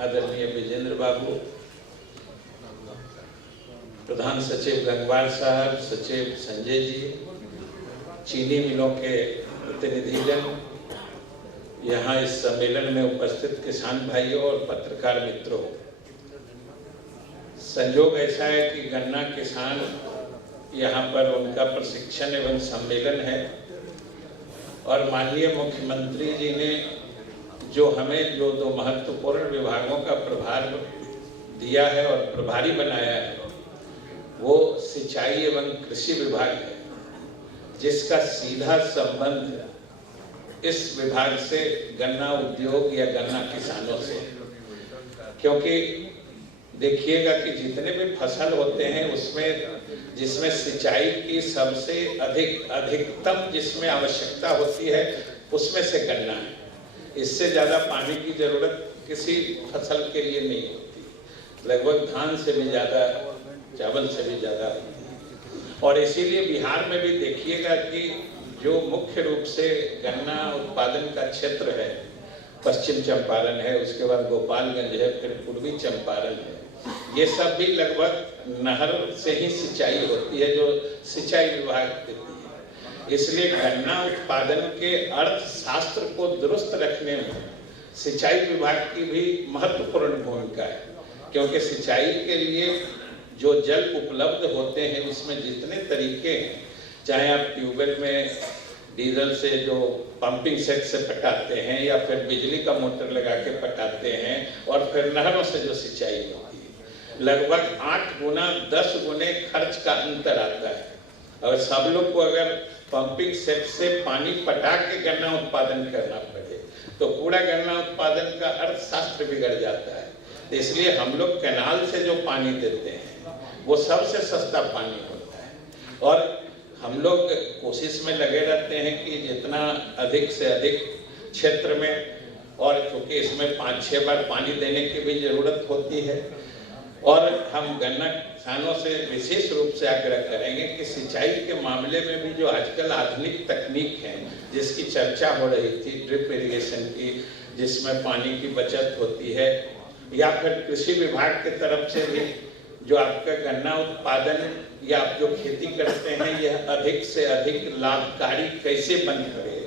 आदरणीय विजेंद्र बाबू, प्रधान सचिव गंगवार साहब, सचिव संजय जी, चीनी मिलों के प्रतिनिधिजन, यहाँ इस सम्मेलन में उपस्थित किसान भाइयों और पत्रकार मित्रों, संयोग ऐसा है कि गन्ना किसान यहाँ पर उनका प्रशिक्षण एवं सम्मेलन है और माननीय मुख्यमंत्री जी ने जो हमें जो दो महत्वपूर्ण विभागों का प्रभार दिया है और प्रभारी बनाया है, वो सिंचाई एवं कृषि विभाग है, जिसका सीधा संबंध इस विभाग से गन्ना उद्योग या गन्ना किसानों से। क्योंकि देखिएगा कि जितने भी फसल होते हैं उसमें जिसमें सिंचाई की सबसे अधिकतम जिसमें आवश्यकता होती है उसमें से गन्ना है। इससे ज़्यादा पानी की जरूरत किसी फसल के लिए नहीं होती, लगभग धान से भी ज़्यादा, चावल से भी ज़्यादा होती है। और इसीलिए बिहार में भी देखिएगा कि जो मुख्य रूप से गन्ना उत्पादन का क्षेत्र है, पश्चिम चंपारण है, उसके बाद गोपालगंज है, फिर पूर्वी चंपारण है, ये सब भी लगभग नहर से ही सिंचाई होती है, जो सिंचाई विभाग देती है। इसलिए गन्ना उत्पादन के अर्थशास्त्र को दुरुस्त रखने में सिंचाई विभाग की भी महत्वपूर्ण भूमिका है, क्योंकि सिंचाई के लिए जो जल उपलब्ध होते हैं उसमें जितने तरीके हैं, चाहे आप ट्यूबवेल में डीजल से जो पंपिंग सेट से पटाते हैं या फिर बिजली का मोटर लगा के पटाते हैं और फिर नहरों से जो सिंचाई होती है, लगभग 8 गुना 10 गुने खर्च का अंतर आता है। और सब लोग को अगर पंपिंग सेट से पानी पटा के गन्ना उत्पादन करना पड़े तो पूरा गन्ना उत्पादन का अर्थशास्त्र बिगड़ जाता है। तो इसलिए हम लोग कैनाल से जो पानी देते हैं वो सबसे सस्ता पानी होता है और हम लोग कोशिश में लगे रहते हैं कि जितना अधिक से अधिक क्षेत्र में, और क्योंकि इसमें 5-6 बार पानी देने की भी जरूरत होती है, और हम गन्ना किसानों से विशेष रूप से आग्रह करेंगे कि सिंचाई के मामले में भी जो आजकल आधुनिक तकनीक है जिसकी चर्चा हो रही थी, ड्रिप इरिगेशन की, जिसमें पानी की बचत होती है, या फिर कृषि विभाग की तरफ से भी जो आपका गन्ना उत्पादन या आप जो खेती करते हैं यह अधिक से अधिक लाभकारी कैसे बन करे,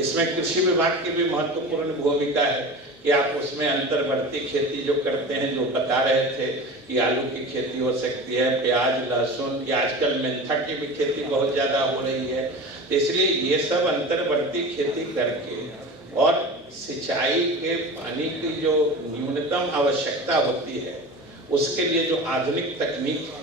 इसमें कृषि विभाग की भी महत्वपूर्ण भूमिका है कि आप उसमें अंतर्वर्ती खेती जो करते हैं, जो बता रहे थे कि आलू की खेती हो सकती है, प्याज, लहसुन, या आजकल मेंथा की भी खेती बहुत ज़्यादा हो रही है। इसलिए ये सब अंतर्वर्ती खेती करके और सिंचाई के पानी की जो न्यूनतम आवश्यकता होती है उसके लिए जो आधुनिक तकनीक है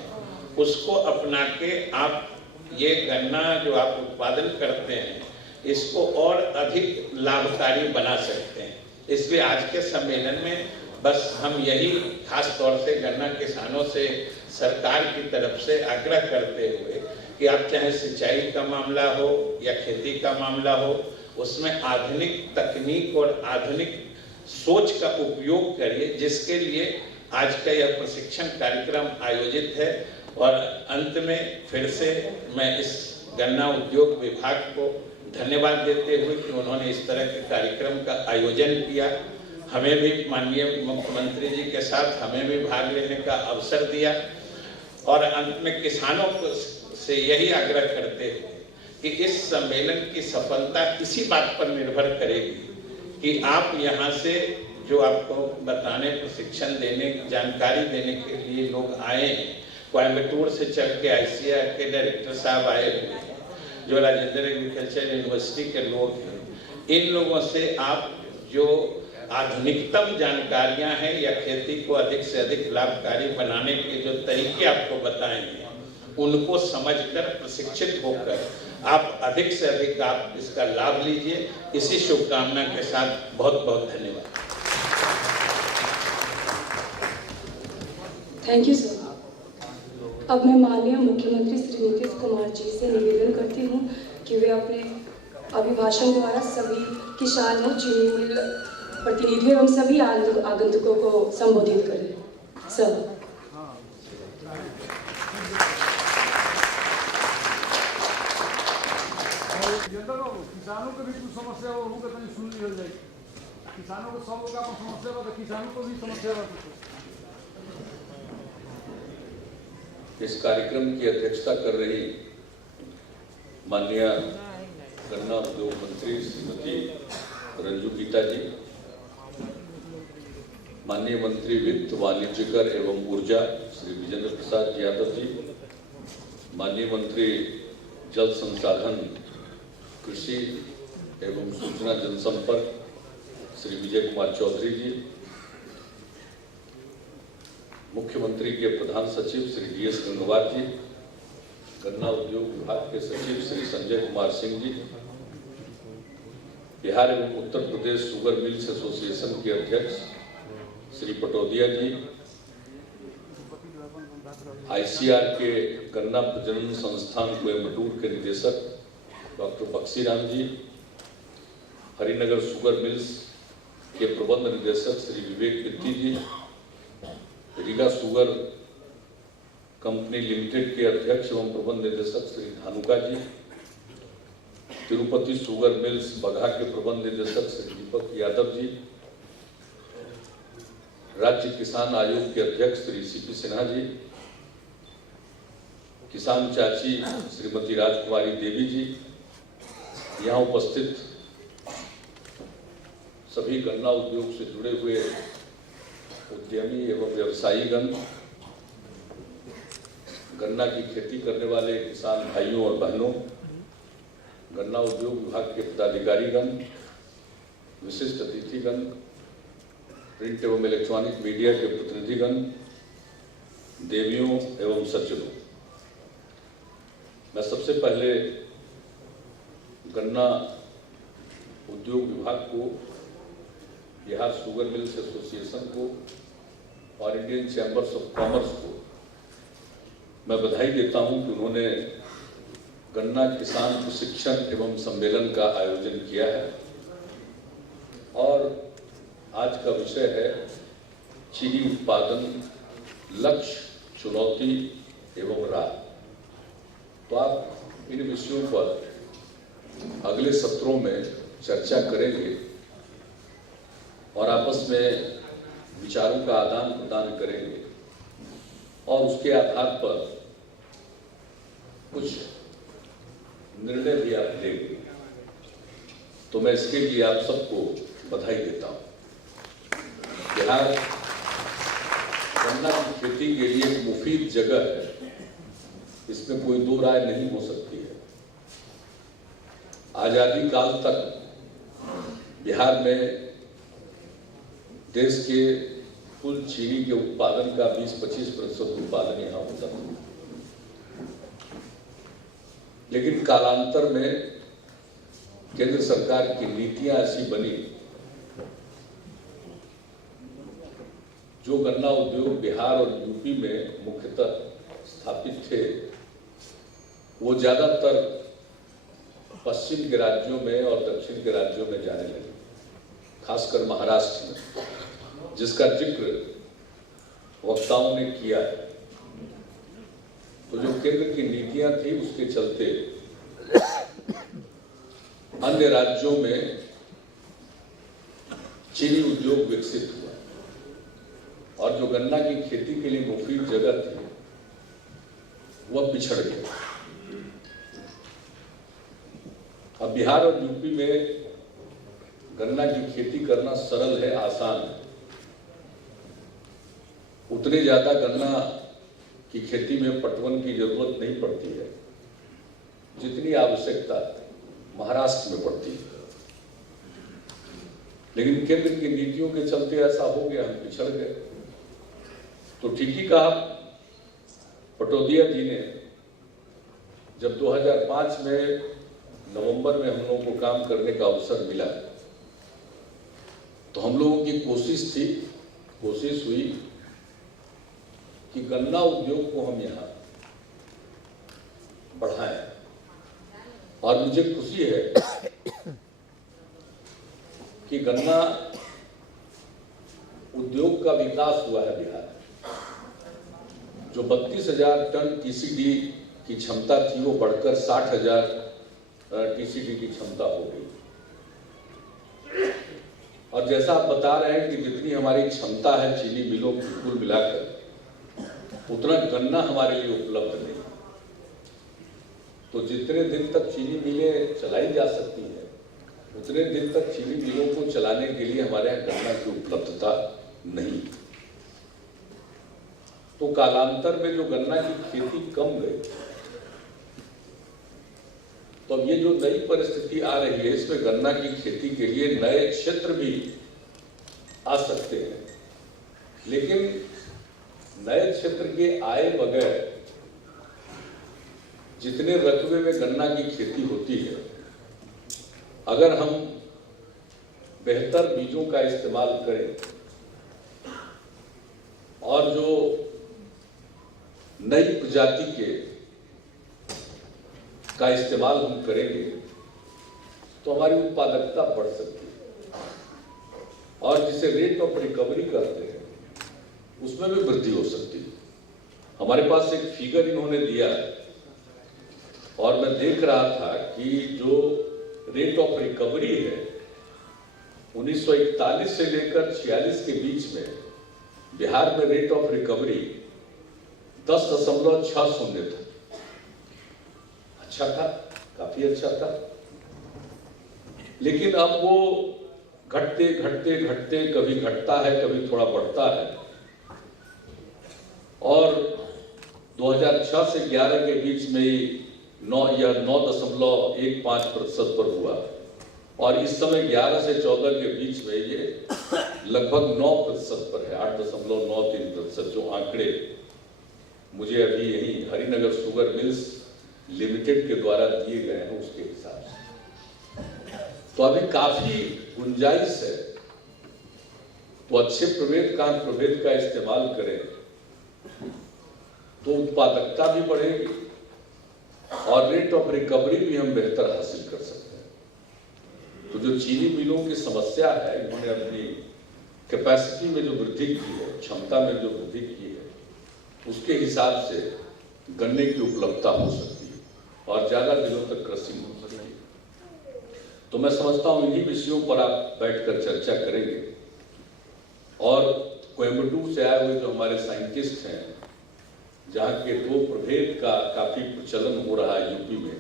उसको अपना के आप ये गन्ना जो आप उत्पादन करते हैं इसको और अधिक लाभकारी बना सकते हैं। इसलिए आज के सम्मेलन में बस हम यही खास तौर से गन्ना किसानों से सरकार की तरफ से आग्रह करते हुए कि आप चाहे सिंचाई का मामला हो या खेती का मामला हो, उसमें आधुनिक तकनीक और आधुनिक सोच का उपयोग करिए, जिसके लिए आज का यह प्रशिक्षण कार्यक्रम आयोजित है। और अंत में फिर से मैं इस गन्ना उद्योग विभाग को धन्यवाद देते हुए कि उन्होंने इस तरह के कार्यक्रम का आयोजन किया, हमें भी माननीय मुख्यमंत्री जी के साथ हमें भी भाग लेने का अवसर दिया, और अंत में किसानों को से यही आग्रह करते हुए कि इस सम्मेलन की सफलता इसी बात पर निर्भर करेगी कि आप यहाँ से जो आपको बताने, प्रशिक्षण देने, जानकारी देने के लिए लोग आए हैं, कोयम्बटूर से चल के ICAR के डायरेक्टर साहब आए हुए हैं, जो राजेंद्र एग्रीकल्चर यूनिवर्सिटी के लोग हैं, इन लोगों से आप जो आधुनिकतम जानकारियां हैं या खेती को अधिक से अधिक लाभकारी बनाने के जो तरीके आपको बताएंगे उनको समझकर प्रशिक्षित होकर आप अधिक से अधिक आप इसका लाभ लीजिए। इसी शुभकामना के साथ बहुत बहुत धन्यवाद। Thank you sir. अब मैं माननीय मुख्यमंत्री श्री नीतीश कुमार जी से निवेदन करती हूँ कि वे अपने अभिभाषण द्वारा सभी किसान और चीनी मिल प्रतिनिधियों एवं सभी आगंतुकों को संबोधित करें। सर। किसानों के भी कुछ समस्या हो, सुन ली जाएगी। किसानों को 100 का समस्या बा, किसानों को भी समस्या बा। इस कार्यक्रम की अध्यक्षता कर रही माननीय गन्ना उद्योग मंत्री श्रीमती रंजू गीता जी, माननीय मंत्री वित्त, वाणिज्यकर एवं ऊर्जा श्री विजेंद्र प्रसाद यादव जी, माननीय मंत्री जल संसाधन, कृषि एवं सूचना जनसंपर्क श्री विजय कुमार चौधरी जी, मुख्यमंत्री के प्रधान सचिव श्री DS गंगवार जी, गन्ना उद्योग विभाग के सचिव श्री संजय कुमार सिंह जी, बिहार एवं Uttar Pradesh sugar mills association के अध्यक्ष श्री पटोदिया जी, ICR के गन्ना प्रजनन संस्थान कोयम्बटूर के निदेशक डॉक्टर बक्सीराम जी, हरिनगर शुगर मिल्स के प्रबंध निदेशक श्री विवेक बित्ती जी, रीगा शुगर कंपनी लिमिटेड के अध्यक्ष एवं प्रबंध निदेशक श्री धानुका जी, तिरुपति शुगर मिल्स बगहा के प्रबंध निदेशक श्री दीपक यादव जी, राज्य किसान आयोग के अध्यक्ष श्री CP सिन्हा जी, किसान चाची श्रीमती राजकुमारी देवी जी, यहाँ उपस्थित सभी गन्ना उद्योग से जुड़े हुए उद्यमी एवं व्यवसायीगण, गन्ना की खेती करने वाले किसान भाइयों और बहनों, गन्ना उद्योग विभाग के पदाधिकारीगण, विशिष्ट अतिथिगण, प्रिंट एवं इलेक्ट्रॉनिक मीडिया के प्रतिनिधिगण, देवियों एवं सज्जनों, मैं सबसे पहले गन्ना उद्योग विभाग को, बिहार शुगर मिल्स एसोसिएशन को और इंडियन चैम्बर्स ऑफ कॉमर्स को मैं बधाई देता हूं कि उन्होंने गन्ना किसान प्रशिक्षण एवं सम्मेलन का आयोजन किया है। और आज का विषय है चीनी उत्पादन, लक्ष्य, चुनौती एवं राह। तो आप इन विषयों पर अगले सत्रों में चर्चा करेंगे और आपस में विचारों का आदान प्रदान करेंगे और उसके आधार पर कुछ निर्णय भी आप लेंगे। तो मैं इसके लिए आप सबको बधाई देता हूं। बिहार गन्ना की खेती के लिए एक मुफीद जगह है, इसमें कोई दो राय नहीं हो सकती है। आजादी काल तक बिहार में देश के कुल चीनी के उत्पादन का 20-25% उत्पादन यहाँ होता था, लेकिन कालांतर में केंद्र सरकार की नीतियां ऐसी बनी जो गन्ना उद्योग बिहार और यूपी में मुख्यतः स्थापित थे, वो ज्यादातर पश्चिम के राज्यों में और दक्षिण के राज्यों में जाने लगे, खासकर महाराष्ट्र में, जिसका जिक्र वक्ताओं ने किया है। तो जो केंद्र की नीतियां थी उसके चलते अन्य राज्यों में चीनी उद्योग विकसित हुआ और जो गन्ना की खेती के लिए मुफीद जगह थी वह पिछड़ गया। अब बिहार और यूपी में गन्ना की खेती करना सरल है, आसान है। उतने ज्यादा गन्ना की खेती में पटवन की जरूरत नहीं पड़ती है जितनी आवश्यकता महाराष्ट्र में पड़ती है, लेकिन केंद्र की नीतियों के चलते ऐसा हो गया, हम पिछड़ गए। तो ठीक ही कहा पटोदिया जी ने, जब 2005 में नवंबर में हम लोगों को काम करने का अवसर मिला तो हम लोगों की कोशिश हुई कि गन्ना उद्योग को हम यहाँ बढ़ाएं। और मुझे खुशी है कि गन्ना उद्योग का विकास हुआ है बिहार में। जो 32,000 टन TCD की क्षमता थी वो बढ़कर 60,000 TCD की क्षमता हो गई। और जैसा आप बता रहे हैं कि जितनी हमारी क्षमता है चीनी मिलों की कुल मिलाकर, उतना गन्ना हमारे लिए उपलब्ध नहीं। तो जितने दिन तक चीनी मिलें चलाई जा सकती हैं, उतने दिन तक चीनी मिलों को चलाने के लिए हमारे यहाँ गन्ना की उपलब्धता नहीं। तो कालांतर में जो गन्ना की खेती कम गई, तो अब ये जो नई परिस्थिति आ रही है, इसमें गन्ना की खेती के लिए नए क्षेत्र भी आ सकते हैं, लेकिन नए क्षेत्र के आए बगैर जितने रकबे में गन्ना की खेती होती है, अगर हम बेहतर बीजों का इस्तेमाल करें और जो नई प्रजाति के का इस्तेमाल हम करेंगे, तो हमारी उत्पादकता बढ़ सकती है और जिसे रेट ऑफ रिकवरी कहते हैं, उसमें भी वृद्धि हो सकती है। हमारे पास एक फिगर इन्होंने दिया है और मैं देख रहा था कि जो रेट ऑफ रिकवरी है 1941 से लेकर 46 के बीच में बिहार में रेट ऑफ रिकवरी 10.60 था। अच्छा था, काफी अच्छा था, लेकिन अब वो घटते घटते घटते कभी घटता है, कभी थोड़ा बढ़ता है और 2006 से 11 के बीच में 9.15% पर हुआ और इस समय 11 से 14 के बीच में ये लगभग 9% पर है, 8.93%। जो आंकड़े मुझे अभी यही हरिनगर शुगर मिल्स लिमिटेड के द्वारा दिए गए हैं उसके हिसाब से, तो अभी काफी गुंजाइश है। तो अच्छे प्रभेद का इस्तेमाल करें तो उत्पादकता भी बढ़ेगी और रेट ऑफ रिकवरी भी हम बेहतर हासिल कर सकते हैं। तो जो चीनी मिलों की समस्या है, इन्होंने अपनी कैपेसिटी में जो वृद्धि की है, क्षमता में जो वृद्धि की है, उसके हिसाब से गन्ने की उपलब्धता हो सकती है और ज्यादा दिनों तक कृषि हो सकती है। तो मैं समझता हूं इन्हीं विषयों पर आप बैठकर चर्चा करेंगे और कोयम्बटूर से आए हुए जो हमारे साइंटिस्ट हैं, जहाँ के 2 प्रभेद का काफी प्रचलन हो रहा है यूपी में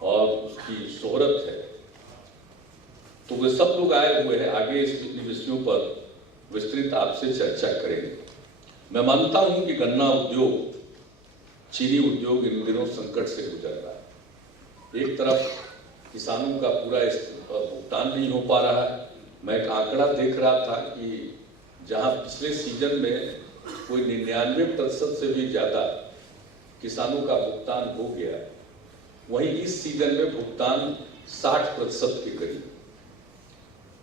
और उसकी शोहरत है, तो वे सब लोग आए हुए हैं, आगे इस विषयों पर विस्तृत आपसे चर्चा करेंगे। मैं मानता हूं कि गन्ना उद्योग, चीनी उद्योग इन दिनों संकट से गुजर रहा है। एक तरफ किसानों का पूरा भुगतान नहीं हो पा रहा है। मैं एक आंकड़ा देख रहा था कि जहां पिछले सीजन में कोई 99% से भी ज्यादा किसानों का भुगतान हो गया, वहीं इस सीजन में भुगतान 60% के करीब।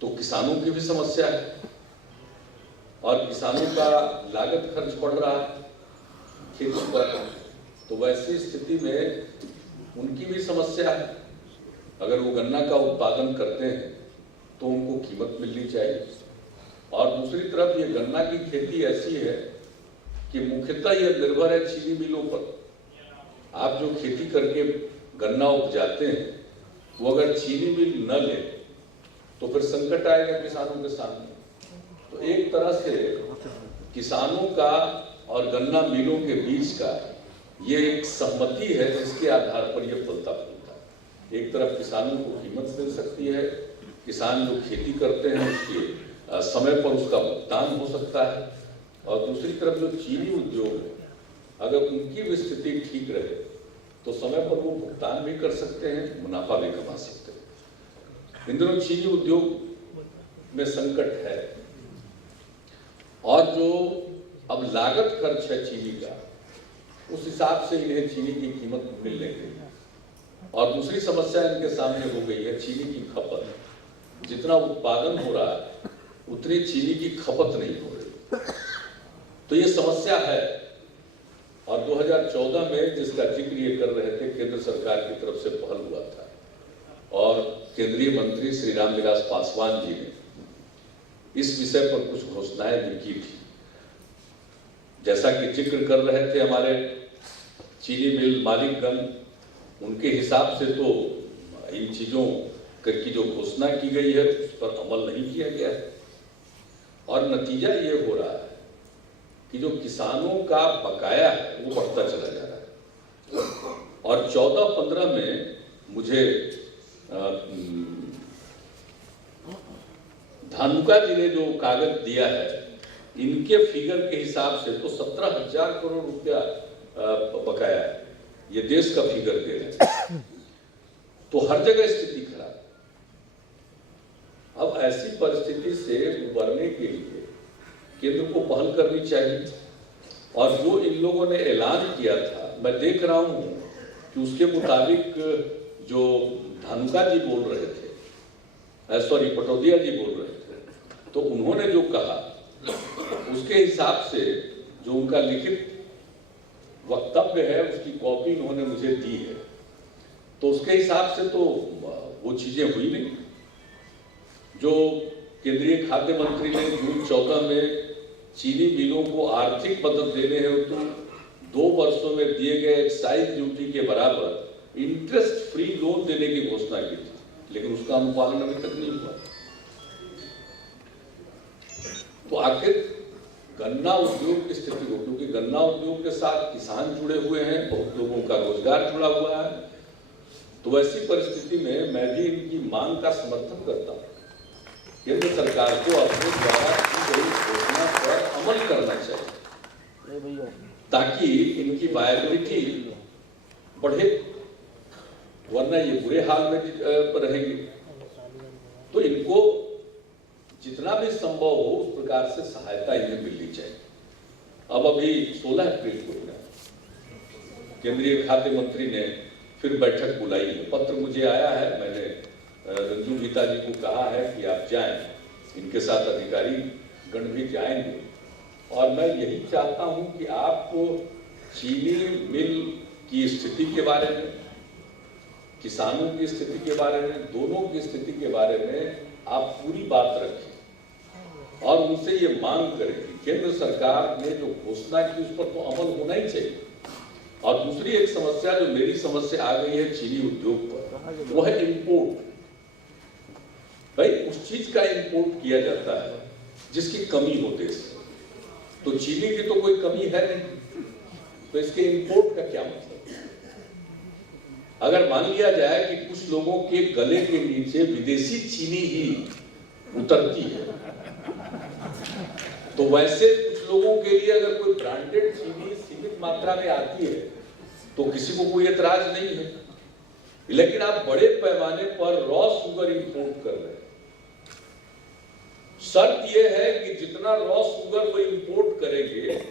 तो किसानों की भी समस्या है और किसानों का लागत खर्च बढ़ रहा है खेती पर, तो वैसी स्थिति में उनकी भी समस्या है। अगर वो गन्ना का उत्पादन करते हैं तो उनको कीमत मिलनी चाहिए। और दूसरी तरफ ये गन्ना की खेती ऐसी है कि मुख्यतः यह निर्भर है चीनी मिलों पर। आप जो खेती करके गन्ना उपजाते हैं, वो अगर चीनी मिल न ले तो फिर संकट आएगा किसानों के सामने। तो एक तरह से किसानों का और गन्ना मिलों के बीच का ये एक सहमति है जिसके आधार पर यह फलता फूलता है। एक तरफ किसानों को कीमत मिल सकती है, किसान जो खेती करते हैं उसके समय पर उसका भुगतान हो सकता है, और दूसरी तरफ जो चीनी उद्योग है, अगर उनकी भी स्थिति ठीक रहे तो समय पर वो भुगतान भी कर सकते हैं, मुनाफा भी कमा सकते हैं। इन दिनों चीनी उद्योग में संकट है और जो अब लागत खर्च है चीनी का, उस हिसाब से इन्हें चीनी की कीमत मिल नहीं रही। और दूसरी समस्या इनके सामने हो गई है चीनी की खपत। जितना उत्पादन हो रहा है उतनी चीनी की खपत नहीं हो रही, तो ये समस्या है। और 2014 में जिसका जिक्र ये कर रहे थे, केंद्र सरकार की तरफ से पहल हुआ था और केंद्रीय मंत्री श्री रामविलास पासवान जी ने इस विषय पर कुछ घोषणाएं भी की थी। जैसा कि जिक्र कर रहे थे हमारे चीनी मिल मालिकगण, उनके हिसाब से तो इन चीजों की जो घोषणा की गई है उस पर अमल नहीं किया गया है, और नतीजा ये हो रहा है कि जो किसानों का बकाया है वो बढ़ता चला जा रहा है। और 14-15 में मुझे धानुका जी ने जो कागज दिया है, इनके फिगर के हिसाब से तो 17,000 करोड़ रुपया बकाया है। ये देश का फिगर दे रहे हैं, तो हर जगह स्थिति खराब। अब ऐसी परिस्थिति से उबरने के लिए केंद्र को पहल करनी चाहिए, और जो इन लोगों ने ऐलान किया था, मैं देख रहा हूं कि उसके मुताबिक जो धानुका जी बोल रहे थे, सॉरी पटौदिया जी बोल रहे थे, तो उन्होंने जो कहा उसके हिसाब से जो उनका लिखित वक्तव्य है उसकी कॉपी उन्होंने मुझे दी है, तो उसके हिसाब से तो वो चीजें हुई नहीं। जो केंद्रीय खाद्य मंत्री ने जून 14 में चीनी मिलों को आर्थिक मदद देने हेतु 2 वर्षों में दिए गए एक्साइज ड्यूटी के बराबर इंटरेस्ट फ्री लोन देने की घोषणा की थी, लेकिन उसका अनुपालन अभी तक नहीं हुआ। तो आखिर गन्ना उद्योग की स्थिति को, क्योंकि गन्ना उद्योग के साथ किसान जुड़े हुए हैं, बहुत लोगों का रोजगार जुड़ा हुआ है, तो वैसी परिस्थिति में मैं भी इनकी मांग का समर्थन करता हूं। केंद्र सरकार को अपने द्वारा की गई घोषणा पर अमल करना चाहिए ताकि इनकी वायबिलिटी बढ़े, वरना ये बुरे हाल में रहेंगे। तो इनको जितना भी संभव हो उस प्रकार से सहायता इन्हें मिलनी चाहिए। अब अभी 16 अप्रैल को केंद्रीय खाद्य मंत्री ने फिर बैठक बुलाई है। पत्र मुझे आया है, मैंने रंजू गीता जी को कहा है कि आप जाएं, इनके साथ अधिकारी गण भी जाएंगे, और मैं यही चाहता हूं कि आप चीनी मिल की स्थिति के बारे में, किसानों की स्थिति के बारे में, दोनों की स्थिति के बारे में आप पूरी बात रखें और उनसे ये मांग करें कि केंद्र सरकार ने जो घोषणा की उस पर तो अमल होना ही चाहिए। और दूसरी एक समस्या जो मेरी समस्या आ गई है चीनी उद्योग पर, वो है इंपोर्ट। भाई उस चीज का इंपोर्ट किया जाता है जिसकी कमी हो देश में, तो चीनी की तो कोई कमी है नहीं, तो इसके इंपोर्ट का क्या मतलब? अगर मान लिया जाए कि कुछ लोगों के गले के नीचे विदेशी चीनी ही उतरती है, तो वैसे कुछ लोगों के लिए अगर कोई ब्रांडेड चीनी सीमित मात्रा में आती है तो किसी को कोई एतराज नहीं है, लेकिन आप बड़े पैमाने पर रॉ शुगर इंपोर्ट कर रहे हैं। शर्त यह है कि जितना रॉ शुगर वो इंपोर्ट करेंगे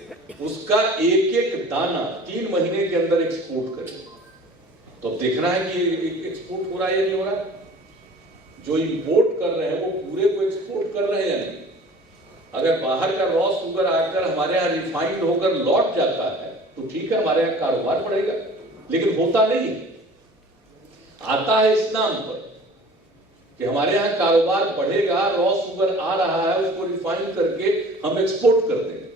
उसका एक एक दाना 3 महीने के अंदर एक्सपोर्ट करेंगे। तो अब देखना है कि एक्सपोर्ट हो रहा है या नहीं हो रहा। जो इंपोर्ट कर रहे हैं वो पूरे को एक्सपोर्ट कर रहे हैं या नहीं। अगर बाहर का रॉ शुगर आकर हमारे यहाँ रिफाइंड होकर लौट जाता है तो ठीक है, हमारे यहाँ कारोबार बढ़ेगा, लेकिन होता नहीं। आता है इस नाम पर कि हमारे यहाँ कारोबार बढ़ेगा, रॉ शुगर आ रहा है, उसको रिफाइन करके हम एक्सपोर्ट कर देंगे,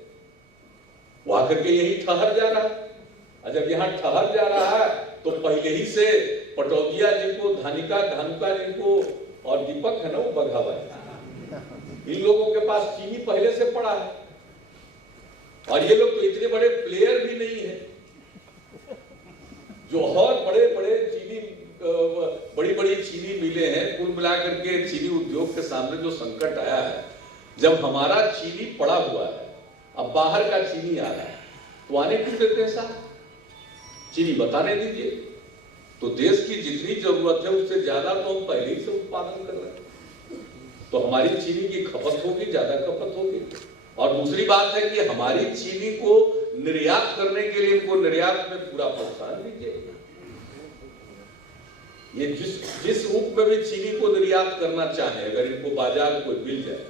वो आकर के यही ठहर जा रहा है। जब यहाँ ठहर जा रहा है तो पहले ही से पटौदिया जी को, धानुका जी को और दीपक है ना वो बघावा, इन लोगों के पास चीनी पहले से पड़ा है, और ये लोग तो इतने बड़े प्लेयर भी नहीं है। जो और बड़े बड़े चीनी बड़ी बड़ी चीनी मिले हैं, कुल मिलाकर के चीनी उद्योग के सामने जो संकट आया है, जब हमारा चीनी पड़ा हुआ है, अब बाहर का चीनी आ रहा है, तो आने क्यों देते हैं साहब? चीनी बताने दीजिए। तो देश की जितनी जरूरत है उससे ज्यादा तो हम पहले ही से उत्पादन कर रहे हैं, तो हमारी चीनी की खपत होगी, ज्यादा खपत होगी। और दूसरी बात है कि हमारी चीनी को निर्यात करने के लिए इनको निर्यात में पूरा प्रोत्साहन दीजिए। ये जिस रूप में भी चीनी को निर्यात करना चाहे, अगर इनको बाजार कोई मिल जाए,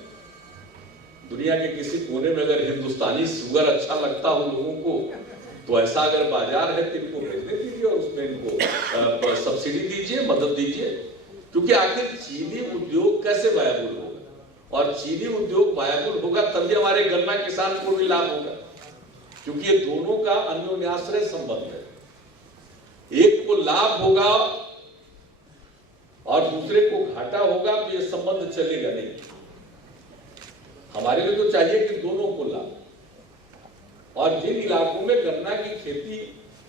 दुनिया के किसी कोने में अगर हिंदुस्तानी शुगर अच्छा लगता हो लोगों को, तो ऐसा अगर बाजार है तो इनको भेजने दीजिए और उसमें इनको सब्सिडी दीजिए, मदद दीजिए। क्योंकि आखिर चीनी उद्योग कैसे वायबल होगा, और चीनी उद्योग वायबल होगा तभी हमारे गन्ना किसान को भी लाभ होगा, क्योंकि ये दोनों का अन्योन्याश्रय संबंध है। एक को लाभ होगा और दूसरे को घाटा होगा तो ये संबंध चलेगा नहीं। हमारे लिए तो चाहिए कि दोनों को लाभ, और जिन इलाकों में गन्ना की खेती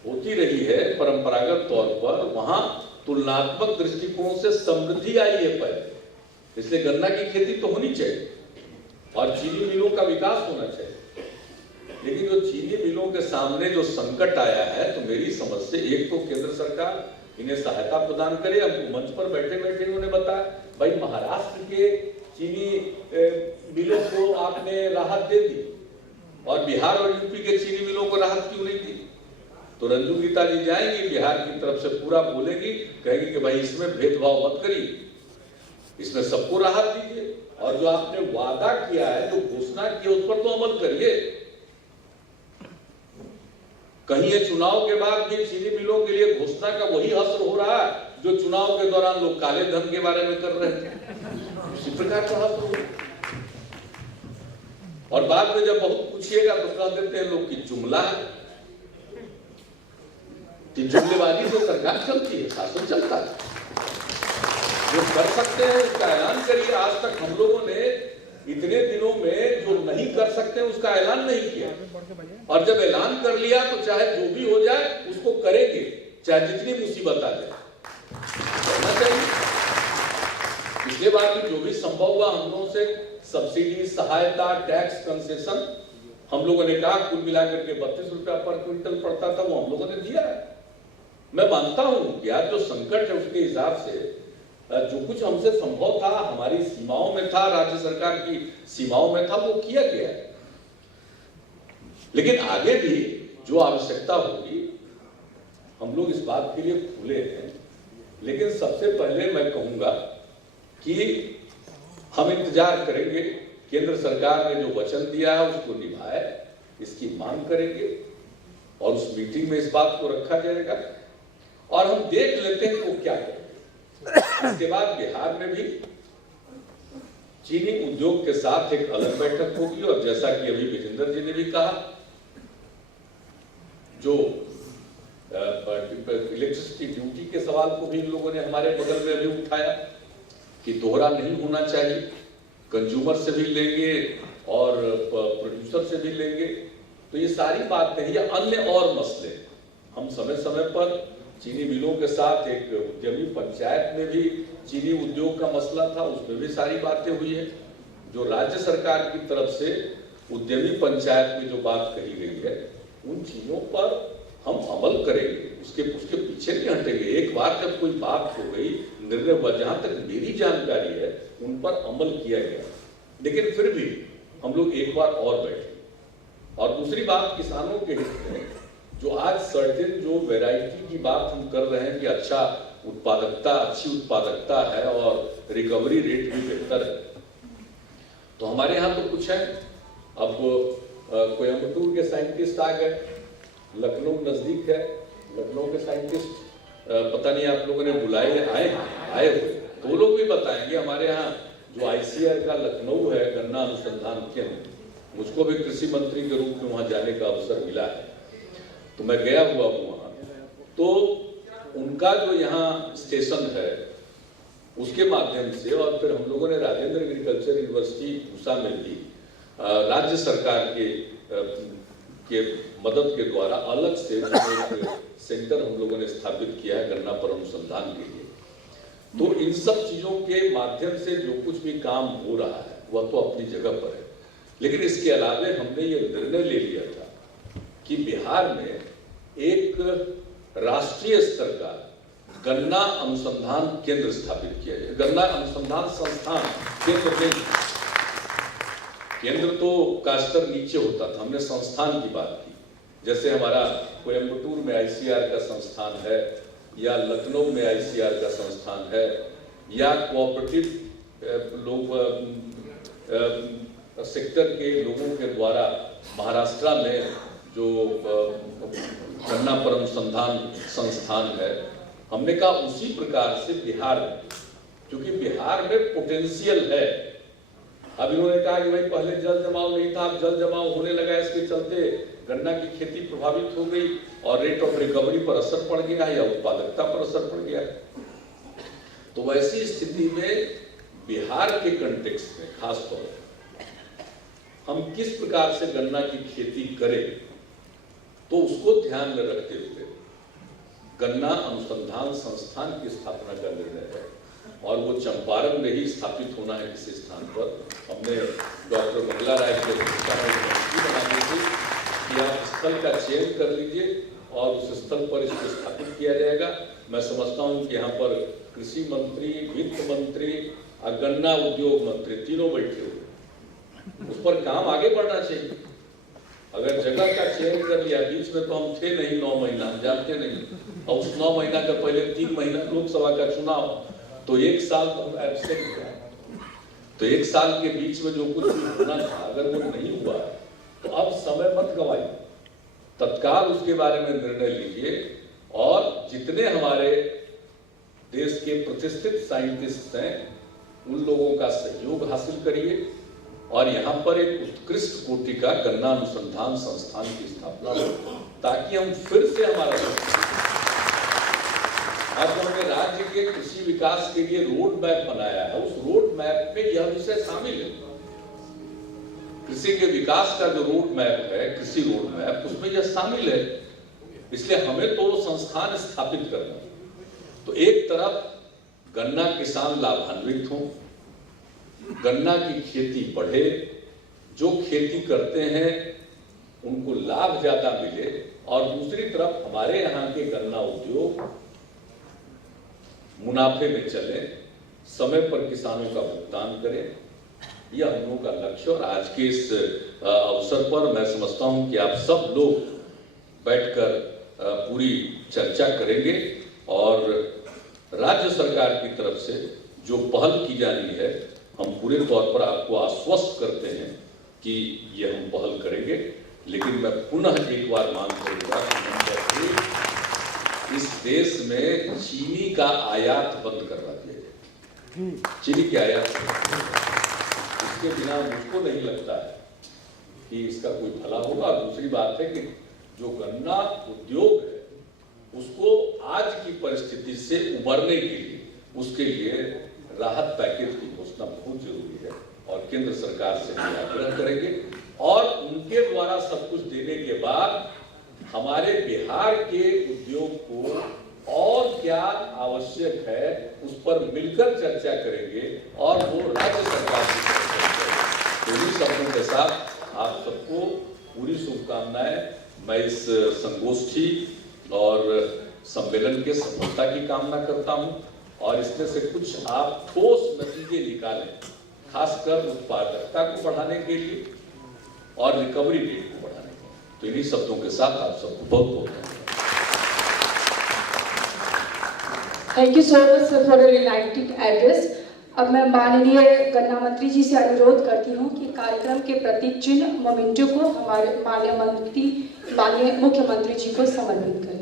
होती रही है परंपरागत तौर पर, वहां तुलनात्मक दृष्टिकोण से समृद्धि आई है पहले, इसलिए गन्ना की खेती तो होनी चाहिए और चीनी मिलों का विकास होना चाहिए। लेकिन जो चीनी मिलों के सामने जो संकट आया है, तो मेरी समझ से एक तो केंद्र सरकार इन्हें सहायता प्रदान करे। अब मंच पर बैठे बैठे उन्होंने बताया भाई महाराष्ट्र के चीनी मिलों को आपने राहत दे दी और बिहार और यूपी के चीनी मिलों को राहत क्यों नहीं दी? तो रंजू गीता जी जाएंगी बिहार की तरफ से, पूरा बोलेगी, कहेगी कि भाई इसमें भेदभाव मत करिए, इसमें सबको राहत दीजिए, और जो आपने वादा किया है, जो घोषणा की है, उस पर तो अमल करिए। कहीं ये चुनाव के बाद भी चीनी मिलों के लिए घोषणा का वही हश्र हो रहा है जो चुनाव के दौरान लोग काले धन के बारे में कर रहे हैं, इसी प्रकार का हश्र हो। और बाद में जब बहुत पूछिएगा तो कह देते हैं लोग कि जुमला है, कि जुमलेबाजी से सरकार चलती है, शासन चलता है। जो कर सकते हैं उसका ऐलान करिए। आज तक हम लोगों ने इतने दिनों में जो नहीं कर सकते उसका ऐलान नहीं किया, और जब ऐलान कर लिया तो चाहे जो भी हो जाए उसको करेंगे, चाहे जितनी मुसीबत आ जाए, करना चाहिए। पिछले बार में जो भी संभव हुआ हम लोगों से सब्सिडी, सहायता, टैक्स कंसेशन, हम लोगों ने कहा कुल मिलाकर के 32 रुपया पर क्विंटल पड़ता था, वो हम लोगों ने दिया है। मैं मानता हूं कि आज जो संकट है उसके हिसाब से जो कुछ हमसे संभव था, हमारी सीमाओं में था, राज्य सरकार की सीमाओं में था, वो किया गया है। लेकिन आगे भी जो आवश्यकता होगी हम लोग इस बात के लिए खुले हैं। लेकिन सबसे पहले मैं कहूंगा कि हम इंतजार करेंगे, केंद्र सरकार ने जो वचन दिया है उसको निभाए, इसकी मांग करेंगे, और उस मीटिंग में इस बात को रखा जाएगा और हम देख लेते हैं कि वो क्या करेंगे। इसके बाद बिहार में भी चीनी उद्योग के साथ एक अलग बैठक होगी, और जैसा कि अभी विजेंद्र जी ने भी कहा, जो इलेक्ट्रिसिटी ड्यूटी के सवाल को भी इन लोगों ने हमारे बगल में भी उठाया कि दोहरा नहीं होना चाहिए, कंज्यूमर से भी लेंगे और प्रोड्यूसर से भी लेंगे। तो ये सारी बातें या अन्य और मसले हम समय समय पर चीनी मिलों के साथ, एक उद्यमी पंचायत में भी चीनी उद्योग का मसला था, उसमें भी सारी बातें हुई है। जो राज्य सरकार की तरफ से उद्यमी पंचायत में जो बात कही गई है, उन चीजों पर हम अमल करेंगे, उसके पीछे नहीं हटेंगे। एक बार जब कोई बात हो गई, निर्णय हुआ, जहां तक मेरी जानकारी है उन पर अमल किया गया, लेकिन फिर भी हम लोग एक बार और बैठे। और दूसरी बात, किसानों के हित में जो आज सर्टेन जो वैरायटी की बात हम कर रहे हैं कि अच्छी उत्पादकता है और रिकवरी रेट भी बेहतर है, तो हमारे यहाँ तो कुछ है। अब कोयम्बटूर के साइंटिस्ट आ गए, लखनऊ नजदीक है, लखनऊ के साइंटिस्ट पता नहीं आप लोगों ने बुलाए आए हुए, तो वो लोग भी बताएंगे। हमारे यहाँ जो ICAR का लखनऊ है गन्ना अनुसंधान केंद्र, मुझको भी कृषि मंत्री के रूप में वहां जाने का अवसर मिला है, तो मैं गया हुआ हूँ वहां। तो उनका जो यहाँ स्टेशन है उसके माध्यम से, और फिर हम लोगों ने राजेंद्र एग्रीकल्चर यूनिवर्सिटी पूसा में भी राज्य सरकार के मदद के द्वारा अलग से एक सेंटर हम लोगों ने स्थापित किया है गन्ना पर अनुसंधान के लिए। तो इन सब चीजों के माध्यम से जो कुछ भी काम हो रहा है वह तो अपनी जगह पर है, लेकिन इसके अलावा हमने ये निर्णय ले लिया था कि बिहार में एक राष्ट्रीय स्तर का गन्ना अनुसंधान केंद्र स्थापित किया जाए। गन्ना अनुसंधान संस्थान केंद्र तो का स्तर नीचे होता था, हमने संस्थान की बात की। जैसे हमारा कोयम्बटूर में ICAR का संस्थान है, या लखनऊ में ICAR का संस्थान है, या कोऑपरेटिव सेक्टर के लोगों के द्वारा महाराष्ट्र में जो गन्ना पर अनुसंधान संस्थान है, हमने कहा उसी प्रकार से बिहार में, क्योंकि बिहार में पोटेंशियल है। अब इन्होंने कहा कि भाई पहले जल जमाव नहीं था, अब जल जमाव होने लगा, इसके चलते गन्ना की खेती प्रभावित हो गई और रेट ऑफ रिकवरी पर असर पड़ गया या उत्पादकता पर असर पड़ गया। तो वैसी स्थिति में बिहार के कंटेक्स्ट में खास तौर पर हम किस प्रकार से गन्ना की खेती करें, तो उसको ध्यान में रखते हुए गन्ना अनुसंधान संस्थान की स्थापना का निर्णय है और वो चंपारण में ही स्थापित होना है किसी स्थान पर। हमने डॉक्टर मंगला राय की अध्यक्षता में कमेटी बना दी थी कि आप स्थल का चयन कर लीजिए और उस स्थल पर इसको स्थापित किया जाएगा। मैं समझता हूँ कि यहाँ पर कृषि मंत्री, वित्त मंत्री और गन्ना उद्योग मंत्री तीनों बैठे हुए, उस पर काम आगे बढ़ना चाहिए। अगर जगह का चयन कर लिया, बीच में तो हम थे नहीं 9 महीना, हम जानते नहीं, और उस 9 महीना के पहले 3 महीना लोकसभा का चुनाव, तो 1 साल तो हम एब्सेंट हुआ। तो 1 साल के बीच में जो कुछ भी होना था, अगर वो नहीं हुआ तो अब समय मत गवाइए, तत्काल उसके बारे में निर्णय लीजिए और जितने हमारे देश के प्रतिष्ठित साइंटिस्ट हैं उन लोगों का सहयोग हासिल करिए और यहाँ पर एक उत्कृष्ट कोटि का गन्ना अनुसंधान संस्थान की स्थापना हो, ताकि हम फिर से हमारा आज हमने राज्य के कृषि विकास के लिए रोड मैप बनाया है, उस रोड मैप में यह विषय शामिल है। कृषि के विकास का जो रोड मैप है, कृषि रोड मैप, उसमें यह शामिल है। इसलिए हमें तो संस्थान स्थापित करना। तो एक तरफ गन्ना किसान लाभान्वित हों, गन्ना की खेती बढ़े, जो खेती करते हैं उनको लाभ ज्यादा मिले, और दूसरी तरफ हमारे यहाँ के गन्ना उद्योग मुनाफे में चले, समय पर किसानों का भुगतान करें, यह हम लोगों का लक्ष्य। और आज के इस अवसर पर मैं समझता हूं कि आप सब लोग बैठकर पूरी चर्चा करेंगे और राज्य सरकार की तरफ से जो पहल की जानी है, हम पूरे तौर पर आपको आश्वस्त करते हैं कि ये हम पहल करेंगे। लेकिन मैं पुनः एक बार मांग करूंगा कि इस देश में चीनी का आयात बंद करवा दिया जाए। चीनी की आयात, इसके बिना मुझको नहीं लगता है कि इसका कोई भला होगा। और दूसरी बात है कि जो गन्ना उद्योग है उसको आज की परिस्थिति से उबरने के लिए, उसके लिए राहत पैकेज की घोषणा बहुत जरूरी है और केंद्र सरकार से हम आग्रह करेंगे। और उनके द्वारा सब कुछ देने के बाद हमारे बिहार के उद्योग को और क्या आवश्यक है उस पर मिलकर चर्चा करेंगे और वो राज्य सरकार की तरफ से। इन्हीं शब्दों के साथ आप सबको पूरी शुभकामनाएं। मैं इस संगोष्ठी और सम्मेलन के सफलता की कामना करता हूं और इसमें से कुछ आप ठोस नतीजे निकालें, खासकर उत्पादकता को बढ़ाने के लिए और रिकवरी रेट को बढ़ाने के लिए। तो इन्हीं शब्दों के साथ आप सबको बहुत बहुत धन्यवाद। Thank you so much sir for enlightening address. अब मैं माननीय गन्ना मंत्री जी से अनुरोध करती हूँ कि कार्यक्रम के प्रतीक चिन्ह मोमेंटो को हमारे माननीय मुख्यमंत्री जी को समर्पित करें।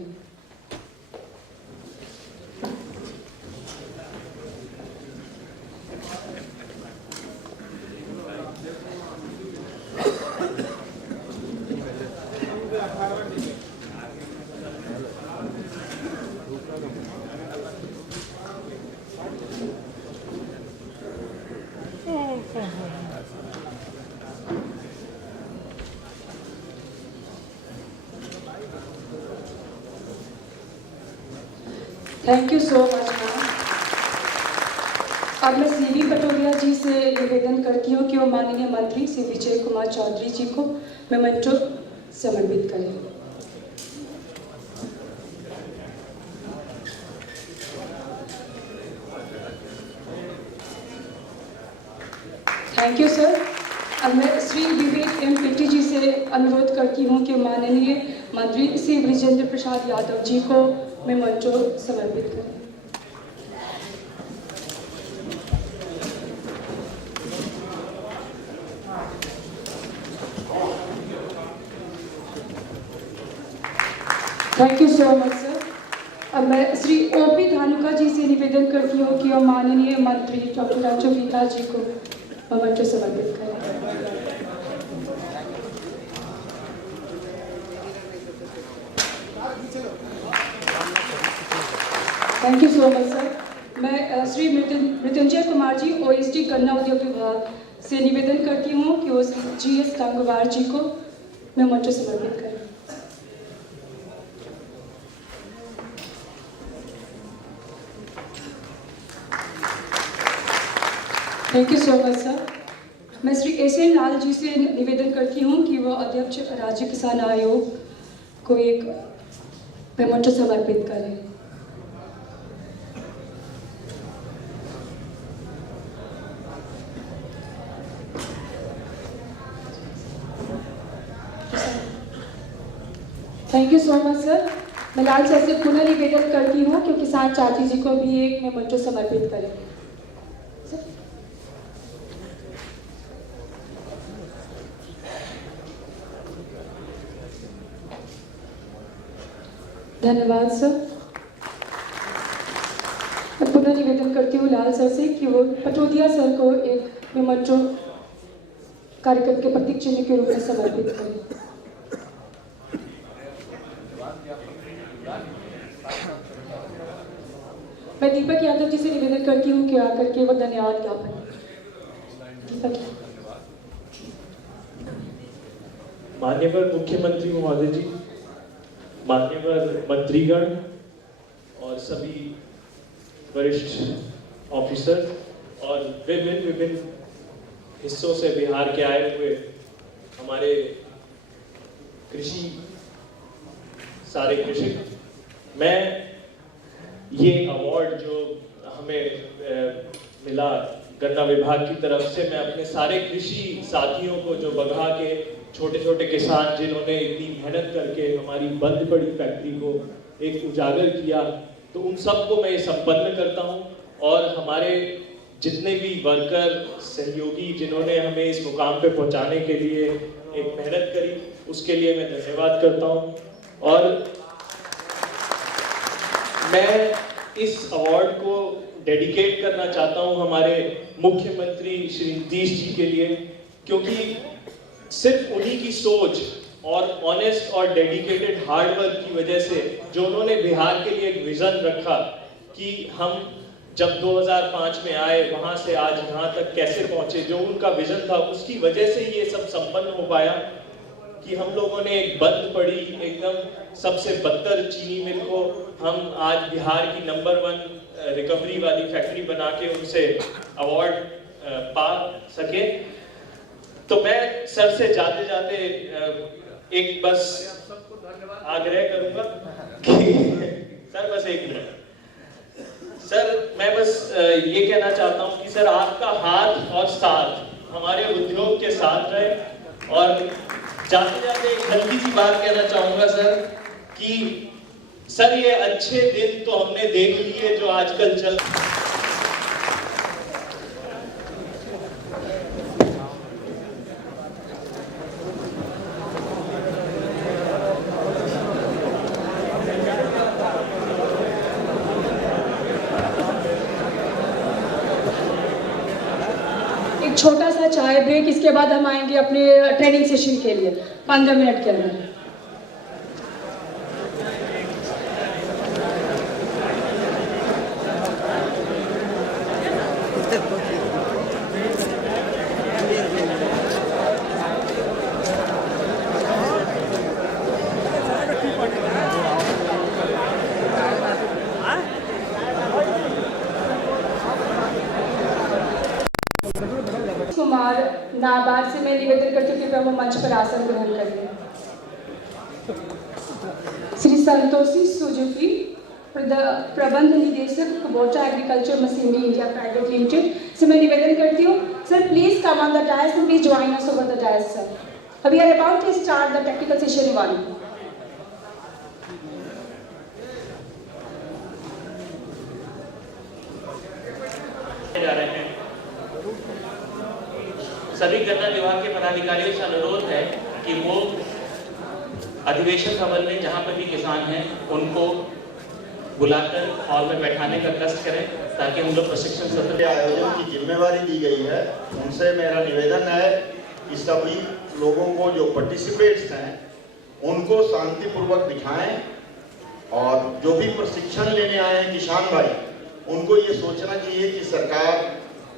Thank you so much ma'am. अब मैं सीबी पटोरिया जी से निवेदन करती हूँ कि वो माननीय मंत्री श्री विजय कुमार चौधरी जी को मेमेंटो समर्पित करें। Thank you sir. अब मैं श्री विवेक एम पिट्टी जी से अनुरोध करती हूँ कि माननीय मंत्री श्री विजेंद्र प्रसाद यादव जी को मेमेंटो समर्पित करें। Thank you so much sir. अब मैं श्री ओपी धानुका जी से निवेदन करती हूँ कि वह माननीय मंत्री डॉक्टर राजू वीणा जी को मेमेंटो समर्पित करें। Thank you so much sir. मैं श्री मृत्युंजय कुमार जी OSD गन्ना उद्योग विभाग से निवेदन करती हूँ कि वो श्री GS गंगवार जी को मैं मंच समर्पित करें। Thank you so much sir. मैं श्री SN लाल जी से निवेदन करती हूँ कि वह अध्यक्ष राज्य किसान आयोग को एक मंच समर्पित करें। Thank you so much sir. मैं लाल सर से पुनः निवेदन करती हूँ कि किसान चाची जी को भी एक में मंच समर्पित करें। धन्यवाद सर। मैं पुनः निवेदन करती हूँ लाल सर से कि वो पटोदिया सर को एक मेमोंटो कार्यक्रम के प्रतीक चिन्ह के रूप में समर्पित करें। मैं दीपक यादव जी से निवेदन करती हूँ कि आकर के वो धन्यवाद ज्ञापन। दीपक। माननीय मुख्यमंत्री महोदय जी, माननीय मंत्रीगण और सभी वरिष्ठ ऑफिसर और विभिन्न हिस्सों से बिहार के आए हुए हमारे सारे कृषक, मैं ये अवार्ड जो हमें मिला गन्ना विभाग की तरफ से, मैं अपने सारे कृषि साथियों को जो बगहा के छोटे छोटे किसान जिन्होंने इतनी मेहनत करके हमारी बंद पड़ी फैक्ट्री को एक उजागर किया, तो उन सबको मैं ये संपन्न करता हूं। और हमारे जितने भी वर्कर सहयोगी जिन्होंने हमें इस मुकाम पे पहुंचाने के लिए एक मेहनत करी, उसके लिए मैं धन्यवाद करता हूं। और मैं इस अवार्ड को डेडिकेट करना चाहता हूं हमारे मुख्यमंत्री श्री नीतीश जी के लिए, क्योंकि सिर्फ उन्हीं की सोच और ऑनेस्ट और डेडिकेटेड हार्ड वर्क की वजह से, जो उन्होंने बिहार के लिए एक विजन रखा कि हम जब 2005 में आए वहां से आज यहाँ तक कैसे पहुंचे, जो उनका विजन था, उसकी वजह से ये सब संपन्न हो पाया कि हम लोगों ने एक बंद पड़ी एकदम सबसे बदतर चीनी मिल को हम आज बिहार की नंबर 1 रिकवरी वाली फैक्ट्री बना के उनसे अवार्ड पा सके। तो मैं सर से जाते जाते एक बस आग्रह करूंगा कि सर बस एक मिनट सर, मैं बस ये कहना चाहता हूं कि सर आपका हाथ और साथ हमारे उद्योग के साथ रहे। और जाते जाते एक हल्की सी बात कहना चाहूंगा सर कि सर ये अच्छे दिन तो हमने देख लिए जो आजकल चल छोटा सा चाय ब्रेक, इसके बाद हम आएंगे अपने ट्रेनिंग सेशन के लिए 15 मिनट के अंदर। कुमार नाबार्ड से मैं निवेदन करती हूँ कि वो मंच पर आसन ग्रहण करें। श्री संतोषी सुजुकी, प्रबंध निदेशक Kubota Agriculture Machinery India Private Limited से मैं निवेदन करती हूँ, sir please come on the dais and please join us over the dais sir. We are about to start the technical session 1। जा रहे हैं। सभी गन्ना विभाग के पदाधिकारियों से अनुरोध है कि वो अधिवेशन भवन में जहां पर भी किसान हैं उनको बुलाकर हॉल में बैठाने का कष्ट करें, ताकि हम लोग प्रशिक्षण सत्र के आयोजन की जिम्मेवारी दी गई है। उनसे मेरा निवेदन है कि सभी लोगों को जो पार्टिसिपेट्स हैं उनको शांतिपूर्वक बिठाएं और जो भी प्रशिक्षण लेने आए हैं किसान भाई उनको ये सोचना चाहिए कि सरकार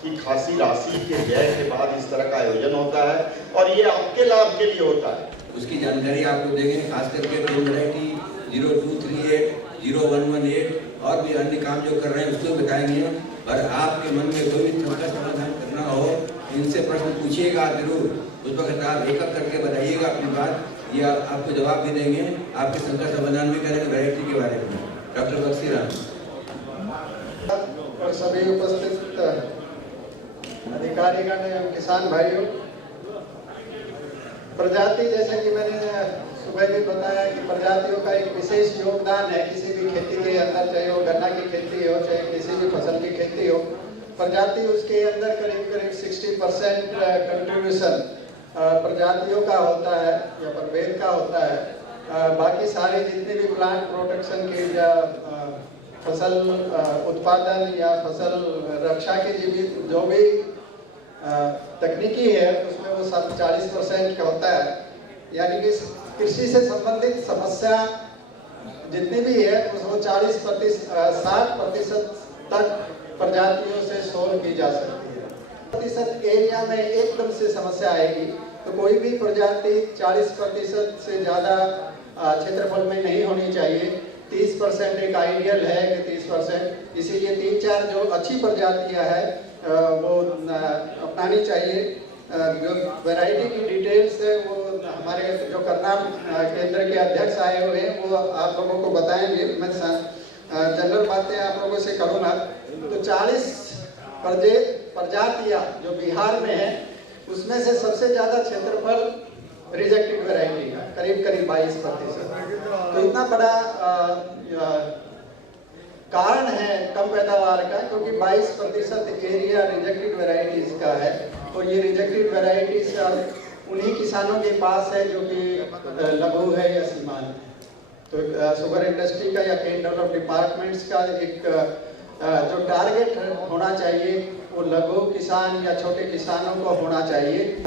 की खासी राशि के व्यय के बाद इस तरह का आयोजन होता है और ये आपके लाभ के लिए होता है। उसकी जानकारी आपको देंगे, खास करके ड्रोन वैरायटी 0238, 0118 और भी अन्य काम जो कर रहे हैं उसको बताएंगे। और आपके मन में कोई भी शंका समाधान करना हो इनसे प्रश्न पूछिएगा जरूर, उस वक्त आप एक एक करके बताइएगा अपनी बात, ये आपको जवाब भी देंगे, आपके शंका समाधान भी करेंगे वैरायटी के बारे में। डॉक्टर बक्सीराम और सभी उपस्थित अधिकारीगण एवं किसान भाइयों, प्रजाति जैसे कि मैंने सुबह भी बताया कि प्रजातियों का एक विशेष योगदान है किसी भी खेती के अंदर, चाहे वो गन्ना की खेती हो चाहे किसी भी फसल की खेती हो। प्रजाति उसके अंदर करीब करीब 60% कंट्रीब्यूशन प्रजातियों का होता है या प्रभेद का होता है। बाकी सारे जितने भी प्लांट प्रोटेक्शन के या फसल उत्पादन या फसल रक्षा के जो भी तकनीकी है उसमें वो सब 40% का होता है। यानी कि कृषि से संबंधित समस्या जितनी भी है वो 60% तक प्रजातियों से सोल्व की जा सकती है। प्रतिशत एरिया में एकदम से समस्या आएगी तो कोई भी प्रजाति 40% से ज़्यादा क्षेत्रफल में नहीं होनी चाहिए। 30% एक आइडियल है कि 30%, इसीलिए 3-4 जो अच्छी प्रजातियां हैं वो अपनानी चाहिए। जो वैरायटी की डिटेल्स है वो हमारे जो करनाल केंद्र के अध्यक्ष आए हुए हैं वो आप लोगों को बताएंगे। मैं जनरल बातें आप लोगों से करूँगा। तो 40 प्रजातियां जो बिहार में है उसमें से सबसे ज़्यादा क्षेत्रफल रिजेक्टेड वैरायटी का करीब 22%। तो इतना बड़ा कारण है कम पैदावार का, क्योंकि 22% एरिया रिजेक्टेड वैरायटीज का है। और ये रिजेक्टेड वैरायटीज उन्हीं किसानों के पास है जो कि लघु है या सीमांत है। तो शुगर इंडस्ट्री का या केन डेवलप डिपार्टमेंट्स का एक जो टारगेट होना चाहिए वो लघु किसान या छोटे किसानों को होना चाहिए।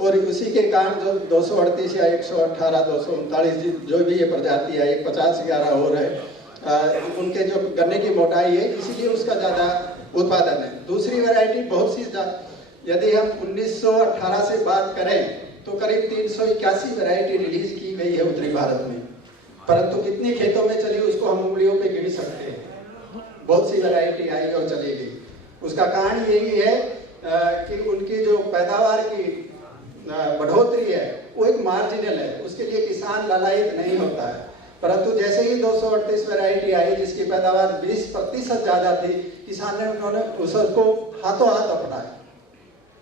और उसी के कारण जो 238 या 118, 239 जो भी ये प्रजाति है 50-11 हो रहे उनके जो गन्ने की मोटाई है, इसीलिए उसका ज़्यादा उत्पादन है। दूसरी वैरायटी बहुत सी, यदि हम 1918 से बात करें तो करीब 381 वैरायटी रिलीज की गई है उत्तरी भारत में, परंतु कितने खेतों में चली उसको हम उंगलियों पे गिन सकते हैं। बहुत सी वैरायटी आई और चली गई। उसका कारण यही है कि उनकी जो पैदावार की बढ़ोतरी है वो एक मार्जिनल है, उसके लिए किसान लालायित नहीं होता है। परंतु जैसे ही 238 वैरायटी आई जिसकी पैदावार 20% ज़्यादा थी, किसान ने उन्होंने उसको हाथों हाथ अपनाया।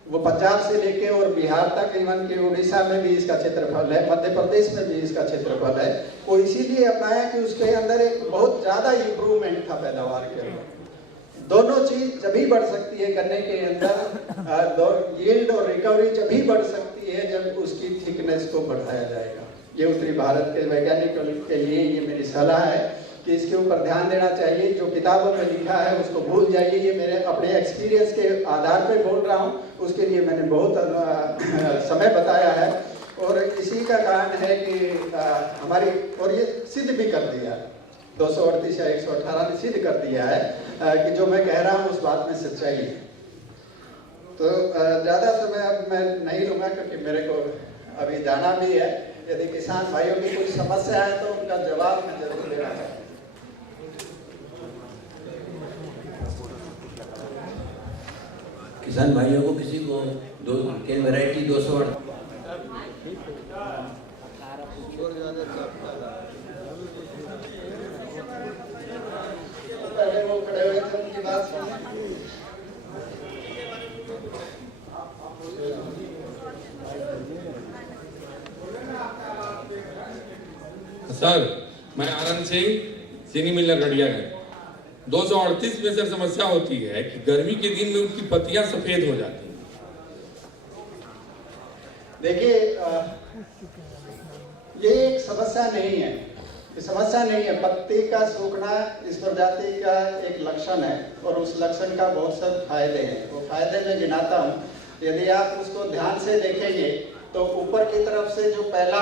वो पंजाब से लेके और बिहार तक, इवन कि उड़ीसा में भी इसका क्षेत्रफल है, मध्य प्रदेश में भी इसका क्षेत्रफल है। वो इसीलिए अपनाया कि उसके अंदर एक बहुत ज़्यादा इम्प्रूवमेंट था पैदावार के अंदर। दोनों चीज जब ही बढ़ सकती है गन्ने के अंदर, यील्ड और रिकवरी जब ही बढ़ सकती है जब उसकी थिकनेस को बढ़ाया जाएगा। ये उत्तरी भारत के वैज्ञानिकों के लिए ये मेरी सलाह है कि इसके ऊपर ध्यान देना चाहिए। जो किताबों में लिखा है उसको भूल जाइए। ये मेरे अपने एक्सपीरियंस के आधार पर बोल रहा हूँ, उसके लिए मैंने बहुत समय बताया है। और इसी का कारण है कि हमारी, और ये सिद्ध भी कर दिया है, 238 या 118 ने सिद्ध कर दिया है कि जो मैं कह रहा हूँ उस बात में सच्चाई है। तो ज़्यादा समय अब मैं नहीं लूँगा क्योंकि मेरे को अभी जाना भी है। यदि किसान भाइयों की कोई समस्या है तो उनका जवाब मैं जरूर देना चाहूँगा। किसान भाइयों को किसी को केन वैरायटी 208 पहले वो खड़े हुए थे उनकी बात सर, मैं आनंद सिंह, चीनी मिलर गढ़ियागंज। 238 में सर समस्या होती है कि गर्मी के दिन में उसकी पत्तियां सफेद हो जाती हैं। देखिए, ये एक समस्या नहीं है, समस्या नहीं है। पत्ती का सूखना इस प्रजाति का एक लक्षण है और उस लक्षण का बहुत से फायदे हैं। वो फायदे मैं गिनाता हूँ। यदि आप उसको ध्यान से देखेंगे तो ऊपर की तरफ से जो पहला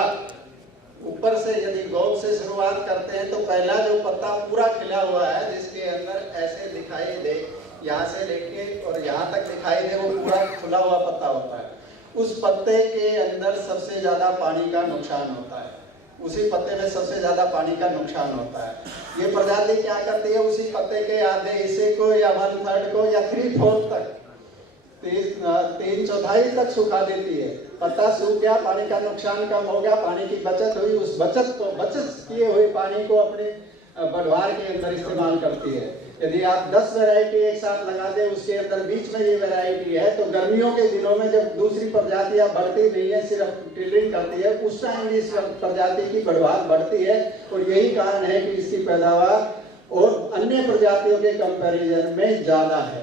ऊपर से यदि गोद से शुरुआत करते हैं तो पहला जो पत्ता पूरा खिला हुआ है, जिसके अंदर ऐसे दिखाई दे, यहाँ से लेके और यहाँ तक दिखाई दे, वो पूरा खुला हुआ पत्ता होता है। उस पत्ते के अंदर सबसे ज़्यादा पानी का नुकसान होता है, उसी पत्ते में सबसे ज़्यादा पानी का नुकसान होता है। ये प्रजाति क्या करती है, उसी पत्ते के आधे हिस्से को या 1/3 को या 3/4 तक, 3/4 तक सुखा देती है। पत्ता सूख गया, पानी का नुकसान कम हो गया, पानी की बचत हुई, उस बचत किए हुए पानी को अपने बढ़वार के अंदर इस्तेमाल करती है। यदि आप 10 वैरायटी एक साथ लगा दें, उसके अंदर बीच में ये वैरायटी है, तो गर्मियों के दिनों में जब दूसरी प्रजातियां बढ़ती नहीं है, सिर्फ टिल्डिंग करती है, उस टाइम इस प्रजाति की बढ़वार बढ़ती है। और यही कारण है कि इसकी पैदावार और अन्य प्रजातियों के कंपैरिजन में ज्यादा है।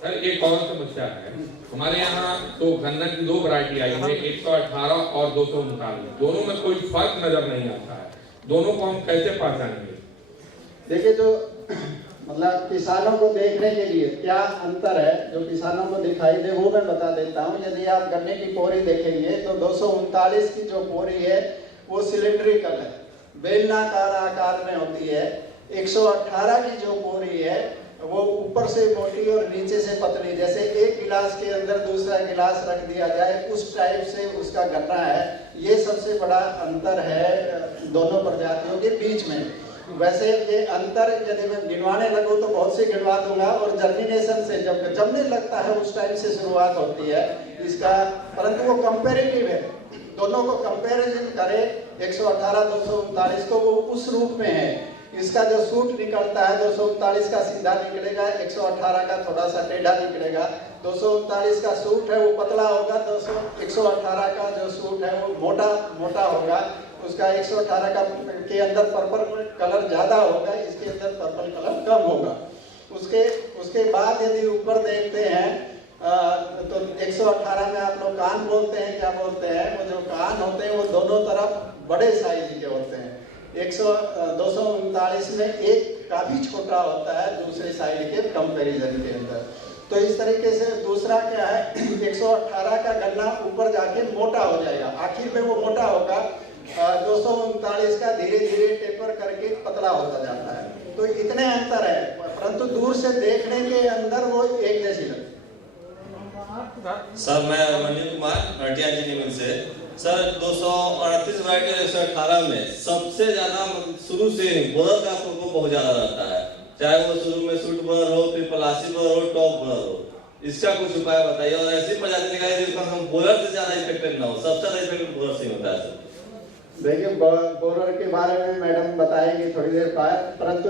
सर एक और समस्या है, हमारे यहाँ तो गन्ना की 2 वैरायटी आई है, 118 और 239। दोनों में कोई फर्क नजर नहीं आता है, दोनों को हम कैसे पहचानेंगे? देखिए, जो मतलब किसानों को देखने के लिए क्या अंतर है, जो किसानों को दिखाई दे वो मैं बता देता हूँ। यदि आप गन्ने की पोरी देखेंगे तो 239 की जो पोरी है वो सिलिंड्रिकल है, बेलनाकार आकार में होती है। 118 की जो पोरी है वो ऊपर से मोटी और नीचे से पतली, जैसे एक गिलास के अंदर दूसरा गिलास रख दिया जाए उस टाइप से उसका गन्ना है। ये सबसे बड़ा अंतर है दोनों प्रजातियों के बीच में। वैसे ये अंतर यदि मैं गिनवाने लगूँ तो बहुत से गिनवा दूंगा, और जर्मिनेशन से जब जमने लगता है उस टाइम से शुरुआत होती है इसका, परंतु वो कंपेरेटिव है। दोनों को कंपैरिजन करें 118 239 को, वो उस रूप में है। इसका जो सूट निकलता है 239 का सीधा निकलेगा, 118 का थोड़ा सा टेढ़ा निकलेगा। 239 का सूट है वो पतला होगा, 118 का जो सूट है वो मोटा होगा। उसका 118 का के अंदर पर्पल कलर ज्यादा होगा, इसके अंदर पर्पल कलर कम होगा। उसके बाद यदि ऊपर देखते हैं तो 118 में आप लोग कान बोलते हैं, क्या बोलते हैं, वो जो कान होते हैं वो दोनों तरफ बड़े साइज के होते हैं। 239 में एक काफी छोटा होता है दूसरे साइड के कंपैरिजन के अंदर। तो इस तरीके से दूसरा क्या है, 118 का गन्ना ऊपर जाके मोटा हो जाएगा, आखिर में वो मोटा होगा। 239 का धीरे धीरे टेपर करके पतला होता जाता है। तो इतने अंतर है, परंतु दूर से देखने के अंदर वो एक जैसी लगती है। सर मैं मनीष कुमार हटिया जिले से। सर 238 वैरायटी 118 में सबसे ज्यादा शुरू से बोरर का प्रकोप बहुत ज्यादा रहता है, चाहे वो शुरू में सूट बोरर हो, फिर पलासी बोरर हो, टॉप बोरर हो। इसका कुछ उपाय बताइए, और ऐसी प्रजाति निकालिए जिसका हम बोरर से ज्यादा इफेक्टेड ना हो। सबसे ज्यादा इफेक्टेड बोरर से होता है सर। देखिए, बोरर के बारे में मैडम बताएंगे थोड़ी देर बाद, परंतु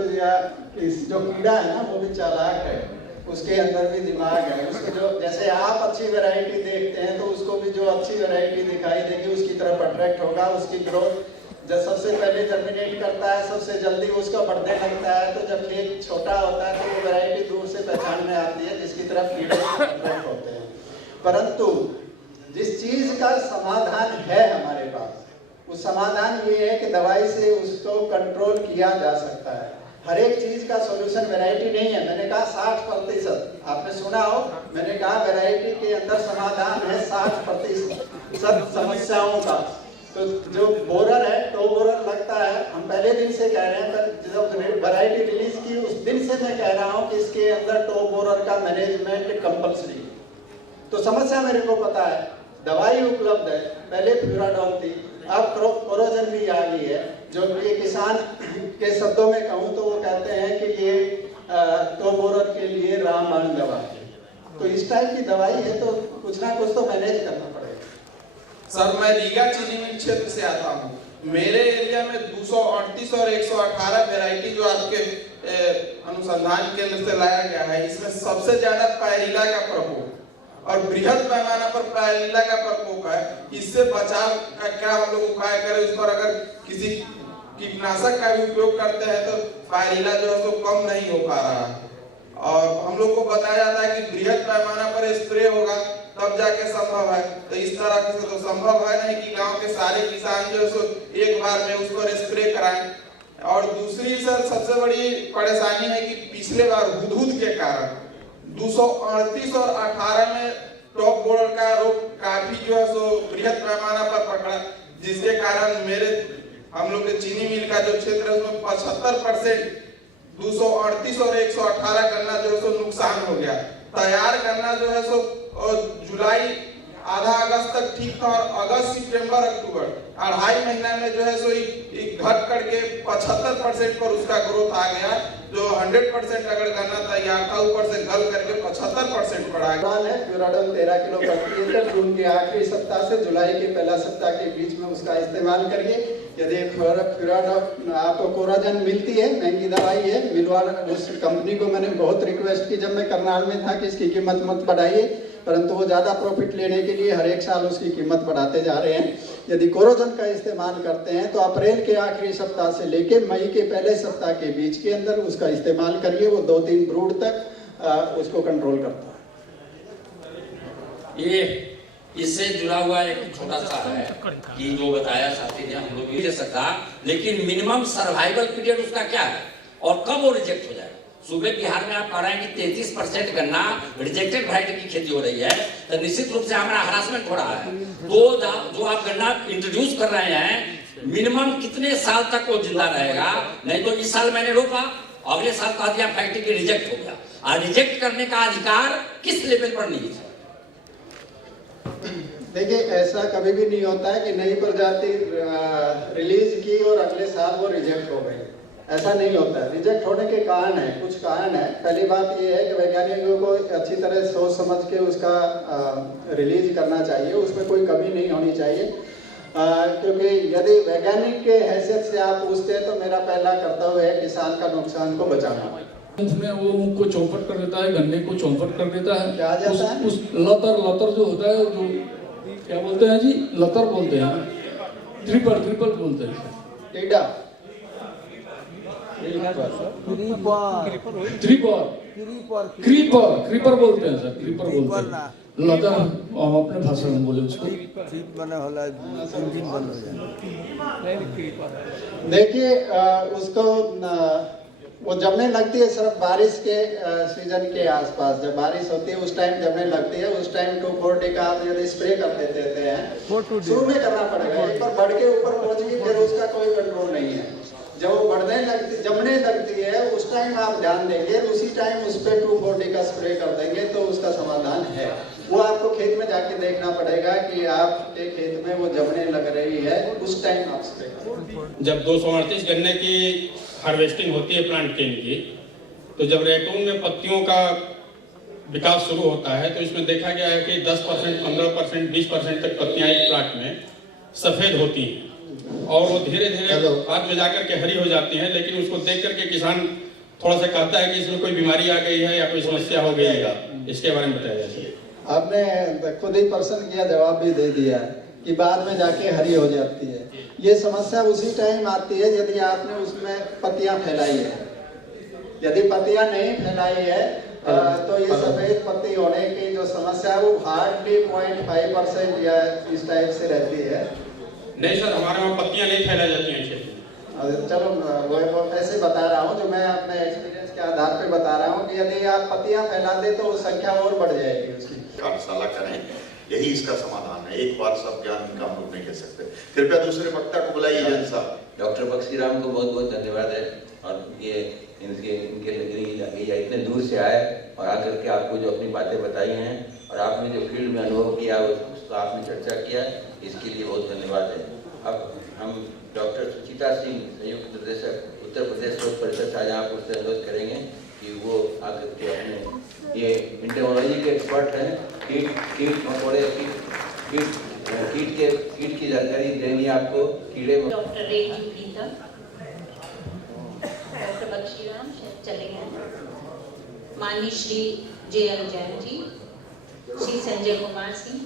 जो कीड़ा है ना वो भी चालाक है, उसके अंदर भी दिमाग है। उसके जो जैसे आप अच्छी वैरायटी देखते हैं तो उसको भी जो अच्छी वैरायटी दिखाई देगी उसकी तरफ अट्रैक्ट होगा। उसकी ग्रोथ जब सबसे पहले जर्मिनेट करता है, सबसे जल्दी उसका बढ़ने लगता है। तो जब खेत छोटा होता है तो वो वैरायटी दूर से पहचान में आती है जिसकी तरफ कीड़े अट्रैक्ट होते हैं। परंतु जिस चीज का समाधान है हमारे पास, उस समाधान ये है कि दवाई से उसको कंट्रोल किया जा सकता है। हर एक चीज का सॉल्यूशन वैरायटी नहीं है। मैंने कहा 60%, आपने सुना हो, मैंने कहा वैरायटी के अंदर समाधान है 60% समस्याओं का। तो जो बोरर है, टॉप बोरर लगता है, हम पहले दिन से कह रहे हैं, पर जब वैरायटी रिलीज की उस दिन से मैं कह रहा हूँ कि इसके अंदर टॉप बोरर का मैनेजमेंट कंपल्सरी। तो समस्या मेरे को पता है, दवाई उपलब्ध है, पहले फ्यूराडॉन थी, अब कोरोजन भी आ गई है। जो ये किसान के शब्दों में कहूँ तो वो कहते हैं कि ये टॉप बोरर के लिए रामबाण दवा है। तो इस टाइप की दवाई है तो कुछ ना कुछ तो मैनेज करना पड़ेगा। सर मैं रीगा चीनी मिल क्षेत्र से आता हूँ। मेरे एरिया में 238 और 118 वैरायटी जो आपके अनुसंधान केंद्र से लाया गया है, इसमें सबसे ज्यादा पायरिला का प्रकोप और बृहद पैमाना पर पायरिला का प्रकोप है। इससे बचाव का क्या हम लोग उपाय करें? इस पर अगर किसी कीटनाशक का भी उपयोग करते हैं तो पायरिला जो है तो कम नहीं हो पा रहा है। और हम लोग को बताया जाता है कि बृहद पैमाना पर स्प्रे होगा तब जाके संभव है। तो इस तरह से तो संभव है नहीं कि गांव के सारे किसान जो है एक बार में उस पर स्प्रे कराएं। और दूसरी सर सबसे बड़ी परेशानी है कि पिछले बार हुदहुद के कारण 238 और 18 में टॉप बोरर का रोग काफी जो है सो बृहद पैमाना पर पकड़ा। जिसके कारण हम लोग के चीनी मिल का जो क्षेत्र है उसमें 75% 238 और 118 गन्ना जो है सो नुकसान हो गया। तैयार गन्ना जो है सो जुलाई आधा अगस्त तक ठीक था और अगस्त सितंबर अक्टूबर 2.5 महीना में जो है सो घट करके 75% पर उसका ग्रोथ आ गया। जो 100% अगर गन्ना तैयार था ऊपर से गल करके 75% पर आ गया है। फ्यूराडोल 13 किलो प्रति एकड़ जून के आखिरी सप्ताह से जुलाई के पहला सप्ताह के बीच में उसका इस्तेमाल करिए। यदि फ्यूराडोल आपको कोराजन मिलती है, महंगी दवाई है, मिलवाल उस कंपनी को मैंने बहुत रिक्वेस्ट की जब मैं करनाल में था कि इसकी कीमत मत बढ़ाइए, परंतु वो ज़्यादा प्रॉफिट लेने के लिए हर एक साल उसकी कीमत बढ़ाते जा रहे हैं। यदि कोरोजन का इस्तेमाल करते हैं तो अप्रैल के आखिरी सप्ताह से लेके मई के पहले सप्ताह के बीच के अंदर उसका इस्तेमाल करिए। वो 2-3 ब्रूड तक उसको कंट्रोल करता है। ये इससे जुड़ा हुआ एक छोटा सा है कि जो बताया साथी ने, हम लोग ले सकता, लेकिन मिनिमम सर्वाइवल पीरियड उसका क्या है और कब वो रिजेक्ट हो जाएगा। सूबे बिहार में आप कह रहे हैं कि 33% गन्ना रिजेक्टेड वैरायटी की खेती हो रही है, तो निश्चित रूप से हमारा हरासमेंट हो रहा है। तो जो आप गन्ना इंट्रोड्यूस कर रहे हैं, मिनिमम कितने साल तक वो जिंदा रहेगा? नहीं तो इस साल मैंने रोपा, अगले साल कह दिया फैक्ट्री की रिजेक्ट हो गया। और रिजेक्ट करने का अधिकार किस लेवल पर नहीं है? देखिए, ऐसा कभी भी नहीं होता है कि नई प्रजाति रिलीज की और अगले साल वो रिजेक्ट हो गई। ऐसा नहीं होता है। रिजेक्ट होने के कारण है, कुछ कारण है। पहली बात ये है कि वैज्ञानिकों को अच्छी तरह सोच समझ के उसका रिलीज करना चाहिए, उसमें कोई कमी नहीं होनी चाहिए। क्योंकि यदि वैज्ञानिक के हैसियत से आप पूछते हैं तो मेरा पहला कर्तव्य है किसान का नुकसान को बचाना। उसमें वो मुख को चौपट कर देता है, गन्ने को चौपट कर देता है। क्या जाता है? उस लतर जो होता है, जो क्या बोलते हैं जी, लतर बोलते हैं, ट्रिपल बोलते हैं, टीडा, क्रीपर बोलते हैं सर, क्रीपर बोलते हैं। लतर अपने भाषा में बोले उसको। देखिए, उसको वो जमने लगती है सिर्फ बारिश के सीजन के आसपास। जब बारिश होती है उस टाइम जमने लगती है। उस टाइम 240 का आप यदि स्प्रे कर देते हैं, शुरू में करना पड़ेगा। एक बार बढ़ के ऊपर पहुंच गई फिर उसका कोई कंट्रोल नहीं है। जब वो जमने लगती है उस टाइम आप ध्यान देंगे, उसी टाइम उस पर 240 का स्प्रे कर देंगे तो उसका समाधान है। वो आपको खेत में जाके देखना पड़ेगा कि आपके खेत में वो जमने लग रही है, उस टाइम आप स्प्रे करें। जब 238 गन्ने की हार्वेस्टिंग होती है प्लांट केन की, तो जब रैकून में पत्तियों का विकास शुरू होता है तो इसमें देखा गया है कि 10%, 15%, 20% तक पत्तियां एक प्लांट में सफेद होती हैं और वो धीरे धीरे बाद में जाकर के हरी हो जाती हैं। लेकिन उसको देख करके किसान थोड़ा सा कहता है कि इसमें कोई बीमारी आ गई है या कोई समस्या हो गई है। इसके बारे में बताया जाए। आपने खुद ही पर्सन किया जवाब भी दे दिया कि बाद में जाके हरी हो जाती है। ये समस्या उसी टाइम आती है यदि आपने उसमें पत्तियां फैलाई है। यदि पत्तियां नहीं फैलाई है तो ये सफेद पत्ती होने की जो समस्या है वो हार्डली 0.5% या इस टाइप से रहती है। नहीं सर, हमारे वहाँ पत्तियां नहीं फैलाई जाती हैं खेत में। चलो वो ऐसे बता रहा हूँ, जो मैं अपने एक्सपीरियंस के आधार पे बता रहा हूँ कि यदि आप पत्तियां फैला दे तो संख्या और बढ़ जाएगी उसकी। कार्यशाला करें, यही इसका समाधान है। एक बार सब ज्ञान इनका हम लोग नहीं कह सकते। कृपया दूसरे वक्ता को बुलाइए। जैन साहब। डॉक्टर बख्शीराम को बहुत बहुत धन्यवाद है। और ये इनके इतने दूर से आए और आकर के आपको जो अपनी बातें बताई हैं और आपने जो फील्ड में अनुभव किया उसको आपने चर्चा किया, इसके लिए बहुत धन्यवाद है। अब हम डॉक्टर सुचिता सिंह, संयुक्त निर्देशक उत्तर प्रदेश शोध परिषद शाहजहाँपुर आपसे अनुरोध करेंगे कि वो आकर के अपने ये इंटरनोलॉजी के एक्सपर्ट हैं, कीट मकोड़े कीट की जानकारी देंगे आपको। कीड़े डॉक्टर रेंजू प्रीतम, डॉक्टर बख्शीराम चले गए, माननीय श्री JL जैन जी, श्री संजय कुमार सिंह,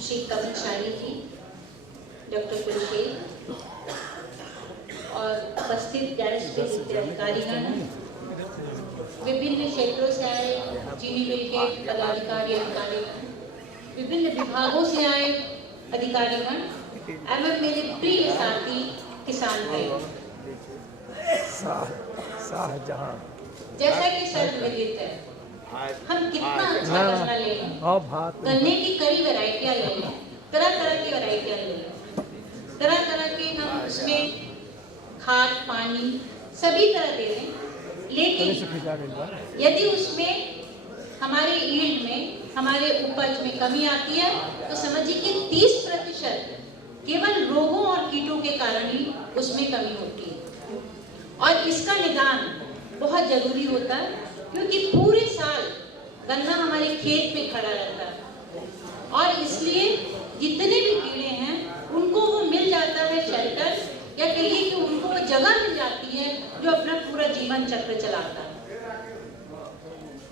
श्री कमल शाही जी, डॉक्टर कुलशेख और उपस्थित वरिष्ठ अधिकारीगण, विभिन्न क्षेत्रों से आए चीनी मिल के पदाधिकारी अधिकारीगण, विभिन्न विभागों से आए अधिकारीगण एवं मेरे प्रिय साथी किसान भाई। जैसा कि शर्त विदित है, हम कितना अच्छा गन्ना ले लें, गन्ने की कई वैरायटियां ले लें, तरह तरह की वैरायटियां ले लें, खाद पानी सभी तरह दे रहे हैं, लेकिन यदि उसमें हमारे यील्ड में, हमारे उपज में कमी आती है तो समझिए कि 30% केवल रोगों और कीटों के कारण ही उसमें कमी होती है। और इसका निदान बहुत जरूरी होता है, क्योंकि पूरे साल गन्ना हमारे खेत में खड़ा रहता है और इसलिए जितने भी कीड़े हैं उनको वो मिल जाता है शेल्टर, या कहिए कि उनको वो जगह मिल जाती है जो अपना पूरा जीवन चक्र चलाता है।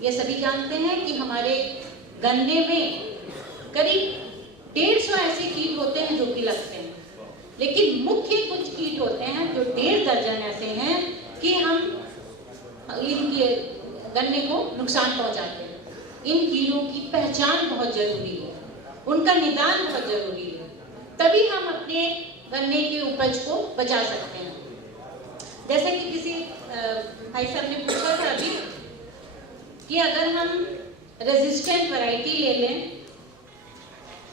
ये सभी जानते हैं कि हमारे गन्ने में करीब 150 ऐसे कीट होते हैं जो कि लगते हैं, लेकिन मुख्य कुछ कीट होते हैं जो 1.5 दर्जन ऐसे हैं कि हम इनके गन्ने को नुकसान पहुंचाते हैं। इन कीड़ों की पहचान बहुत जरूरी है, उनका निदान बहुत जरूरी है, तभी हम अपने गन्ने की उपज को बचा सकते हैं। जैसे कि किसी भाई साहब ने पूछा था अभी कि अगर हम रेजिस्टेंट वैरायटी ले लें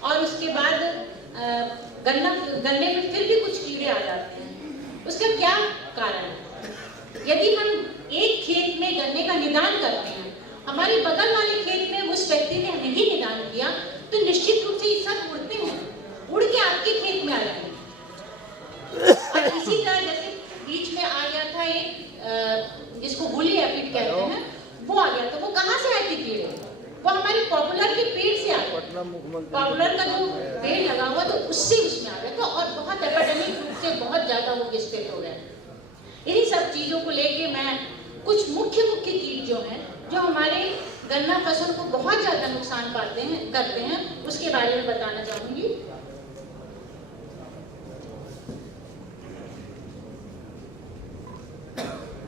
और उसके बाद गन्ने में फिर भी कुछ कीड़े आ जाते हैं, उसका क्या कारण है? यदि हम एक खेत में गन्ने का निदान करते हैं, हमारे बगल वाले खेत में उस व्यक्ति ने नहीं निदान किया, तो निश्चित रूप से ये सब उड़ते हैं, उड़ के आपके खेत में आ जाएंगे। और इसी तरह जैसे बीच में आ गया था एक जिसको वुली एफिड कहते हैं, वो आ गया था। वो कहाँ से आए थे कीड़े? वो हमारे पॉपुलर के पेड़ से आ गए। पॉपुलर का जो पेड़ लगा हुआ तो उससे उसमें आ गया था और बहुत एपिडेमिक रूप से बहुत ज्यादा वो विस्तृत हो गया। इन्हीं सब चीजों को लेके मैं कुछ मुख्य कीट जो हैं, जो हमारे गन्ना फसल को बहुत ज्यादा नुकसान करते हैं, उसके बारे में बताना चाहूंगी।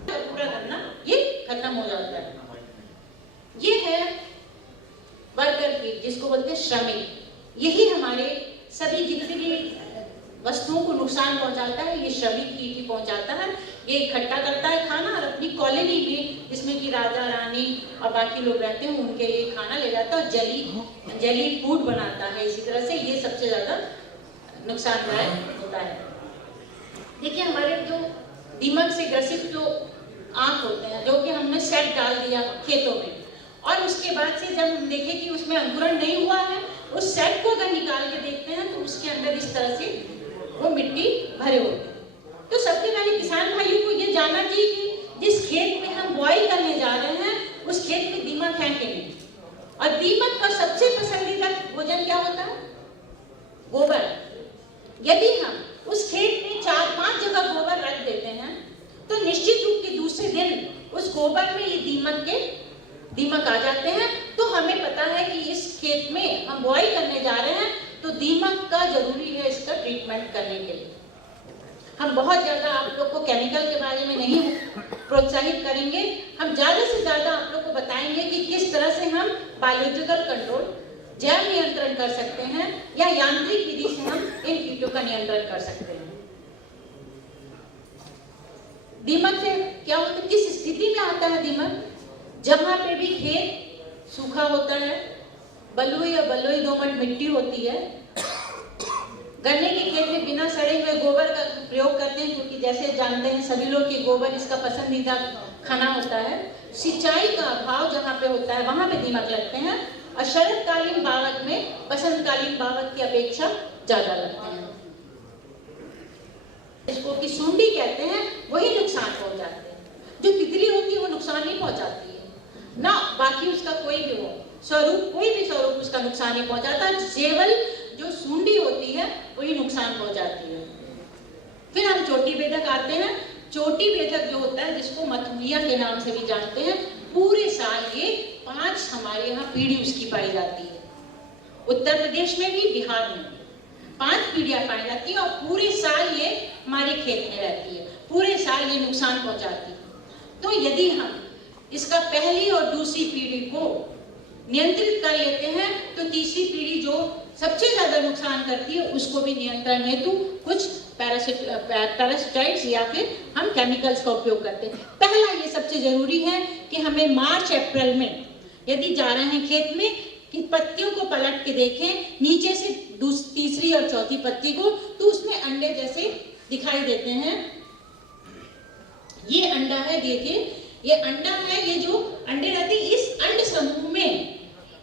पूरा गन्ना ये खत्म हो जाता है। ये है वर्कर कीट, जिसको बोलते हैं श्रमिक। यही हमारे सभी जितनी भी वस्तुओं को नुकसान पहुंचाता है, ये श्रमिक कीट ही पहुंचाता है। ये इकट्ठा करता है खाना और अपनी कॉलोनी में, जिसमें कि राजा रानी और बाकी लोग रहते हैं, उनके लिए खाना ले जाता है और जली फूड बनाता है। इसी तरह से ये सबसे ज्यादा नुकसानदायक होता है। देखिए हमारे जो दीमक से ग्रसित जो आंख होते हैं, जो कि हमने सेट डाल दिया खेतों में और उसके बाद से जब हम देखें कि उसमें अंकुरण नहीं हुआ है, उस सेट को अगर निकाल के देखते हैं तो उसके अंदर इस तरह से वो मिट्टी भरे होते हैं। तो सबसे पहले किसान भाइयों को ये जानना चाहिए कि जिस खेत में हम बुआई करने जा रहे हैं उस खेत में दीमक है कि नहीं। और दीमक का सबसे पसंदीदा भोजन क्या होता है? गोबर। यदि हम उस खेत में 4-5 जगह गोबर रख देते हैं तो निश्चित रूप से दूसरे दिन उस गोबर में ये दीमक आ जाते हैं। तो हमें पता है कि इस खेत में हम बुआई करने जा रहे हैं तो दीमक का जरूरी है इसका ट्रीटमेंट करने के लिए। हम बहुत ज्यादा आप लोग को केमिकल के बारे में नहीं प्रोत्साहित करेंगे, हम ज्यादा से ज्यादा आप लोग को बताएंगे कि किस तरह से हम बायोलॉजिकल कंट्रोल, जैव नियंत्रण कर सकते हैं या यांत्रिक विधि से हम इन कीटों का नियंत्रण कर सकते हैं। दीमक से क्या होता है, किस स्थिति में आता है दीमक? जहां पे भी खेत सूखा होता है, बलुई और बलुई दोमट मिट्टी होती है, गन्ने के खेत में बिना सड़े हुए गोबर का प्रयोग करते हैं, क्योंकि जैसे जानते हैं सभी लोग कि गोबर इसका पसंदीदा खाना होता है। सिंचाई का अभाव जहाँ पे होता है वहां पे दीमक लगते हैं और शरदकालीन बावत में बसंतकालीन बावत की अपेक्षा ज्यादा लगते हैं। इसको कि सुंडी कहते हैं, वही नुकसान पहुंचाते हैं। जो तितली होती है वो नुकसान नहीं पहुंचाती है ना, बाकी उसका कोई भी हो स्वरूप, कोई भी स्वरूप उसका नुकसान नहीं पहुंचाता। केवल जो सुंडी होती है वही नुकसान पहुंचाती है। फिर हम चोटी बेधक आते हैं। चोटी बेधक जो होता है, जिसको मथुरिया के नाम से भी जानते हैं, पूरे साल ये 5 हमारे यहाँ पीढ़ी उसकी पाई जाती है। उत्तर प्रदेश में भी, बिहार में भी 5 पीढ़ियां पाई जाती है और पूरे साल ये हमारे खेत में रहती है, पूरे साल ये नुकसान पहुंचाती है। तो यदि हम इसका पहली और दूसरी पीढ़ी को नियंत्रित कर लेते हैं तो तीसरी पीढ़ी जो सबसे ज्यादा नुकसान करती है उसको भी नियंत्रण हेतु कुछ पैरासिटाइड्स या फिर हम केमिकल्स का उपयोग करते हैं। पहला ये सबसे जरूरी है कि हमें मार्च अप्रैल में यदि जा रहे हैं खेत में कि पत्तियों को पलट के देखें नीचे से तीसरी और चौथी पत्ती को, तो उसमें अंडे जैसे दिखाई देते हैं ये अंडा है, देखिए ये अंडा है। ये जो अंडे रहते हैं इस अंड समूह में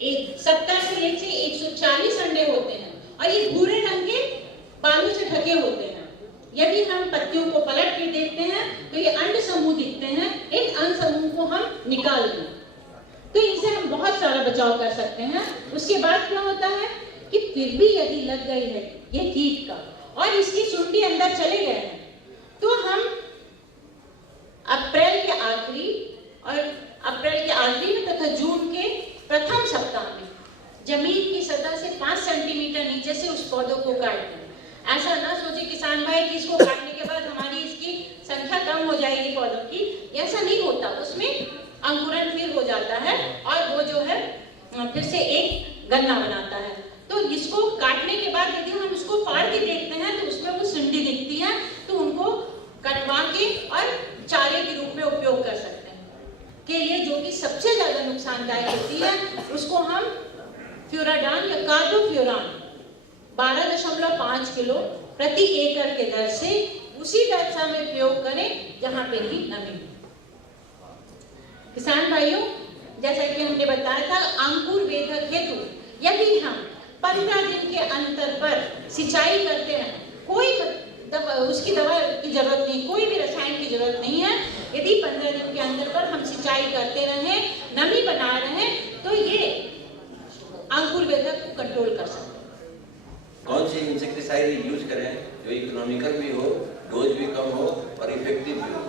एक सप्ताह से 1 से 140 अंडे होते हैं और ये भूरे रंग के बालों से ढके होते हैं। यदि हम पत्तियों को पलट के देखते हैं तो ये अंड समूह दिखते हैं। इन अंड समूह को हम निकाल दें तो इनसे हम बहुत सारा बचाव कर सकते हैं। उसके बाद क्या होता है कि फिर भी यदि लग गई है ये कीट का और इसकी सुंडी अंदर चले गए हैं तो हम अप्रैल के आखिरी में तथा जून के प्रथम सप्ताह में जमीन की सतह से 5 सेंटीमीटर नीचे से उस पौधों को काट दें। ऐसा ना सोचे किसान भाई कि इसको काटने के बाद हमारी इसकी संख्या कम हो जाएगी पौधों की, ऐसा नहीं होता। उसमें अंकुरण फिर हो जाता है और वो जो है फिर से एक गन्ना बनाता है। तो इसको काटने के बाद यदि हम इसको फाड़ के देखते हैं तो उसमें वो सुंडी दिखती है, तो उनको कटवा के और चारे के रूप में उपयोग कर सकते हैं। के लिए जो कि सबसे ज्यादा नुकसानदायक होती है उसको हम फ्यूराडान या कार्बोफ्यूरान 12.5 किलो प्रति एकड़ के दर से उसी दशा में प्रयोग करें जहां पे भी नमी। किसान भाइयों, जैसा कि हमने बताया था, अंकुर वेधक हेतु यदि हम 15 दिन के अंतर पर सिंचाई करते हैं, कोई उसकी दवा की जरूरत नहीं, कोई भी रसायन की जरूरत नहीं है। यदि 15 दिन के अंतर पर हम सिंचाई करते रहें, नमी बना रहे तो ये अंकुर वेधक को कंट्रोल कर सकते हैं। कौन सी इंसेक्टिसाइड यूज करें जो इकोनॉमिकल भी हो, डोज भी कम हो और इफेक्टिव भी हो?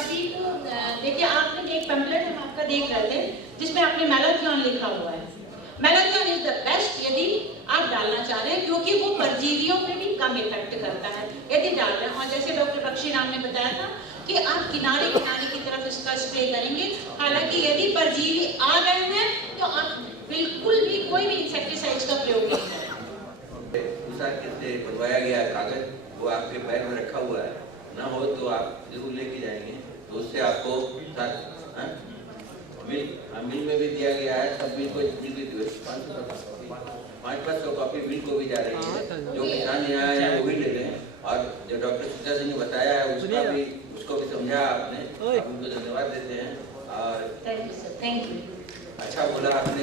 अभी तो देखिए, आपने एक पैम्फलेट हम आपका देख रहे थे जिसमें आपने मैलाथियन लिखा हुआ है। मैलाथियन इज द बेस्ट यदि आप डालना चाह रहे हैं, क्योंकि वो परजीवियों पे भी कम इफेक्ट करता है यदि डाल रहे हैं। और जैसे डॉक्टर बख्शी राम ने बताया था कि आप किनारे की तरफ इसका स्प्रे करेंगे। हालांकि यदि परजीवी आ रहे हैं तो आप बिल्कुल भी कोई भी इंसेक्टिसाइड्स का प्रयोग नहीं करें। दूसरा किससे बनवाया गया कागज वो आपके बैग में रखा हुआ है, ना हो तो आप जरूर लेके जाएंगे, तो उससे आपको मिल में भी दिया गया है। सब मिल को 500 कॉपी मिल को भी जा रही है। जो किसान यहाँ आए हैं वो भी ले लें, और जो डॉक्टर सीता सिंह ने बताया है उसको भी समझा आपने, उनको धन्यवाद देते हैं। और थैंक यू। अच्छा बोला आपने।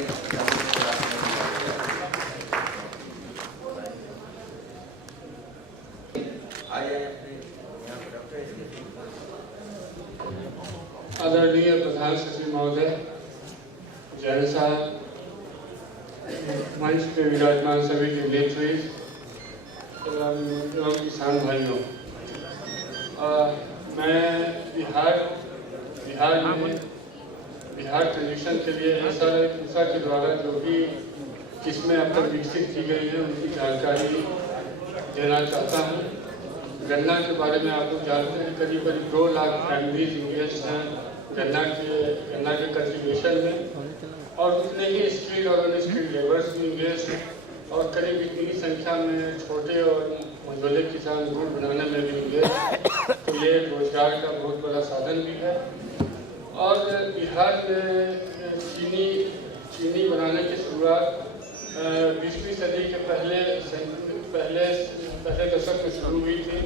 आदरणीय प्रधान सचिव महोदय, जैन साहब, मंच पे विराजमान सभी डिग्नेटरीज एवं किसान भाइयों, मैं बिहार कंडीशन के लिए ऐसा के द्वारा जो भी किस्में अब तक विकसित की गई है उनकी जानकारी देना चाहता हूँ। गन्ना के बारे में आप लोग जानते हैं करीब 2 लाख फैमिलीज इंगेज हैं गन्ना के कल्टीवेशन में, और उतने ही स्किल्ड और अनस्किल्ड लेबर्स भी इंगेज हैं, और करीब इतनी संख्या में छोटे और मझोले किसान गुड़ बनाने में भी इंगेज। तो ये रोजगार का बहुत बड़ा साधन भी है। और बिहार में चीनी बनाने की शुरुआत 20वीं सदी के पहले दशक में शुरू हुई थी,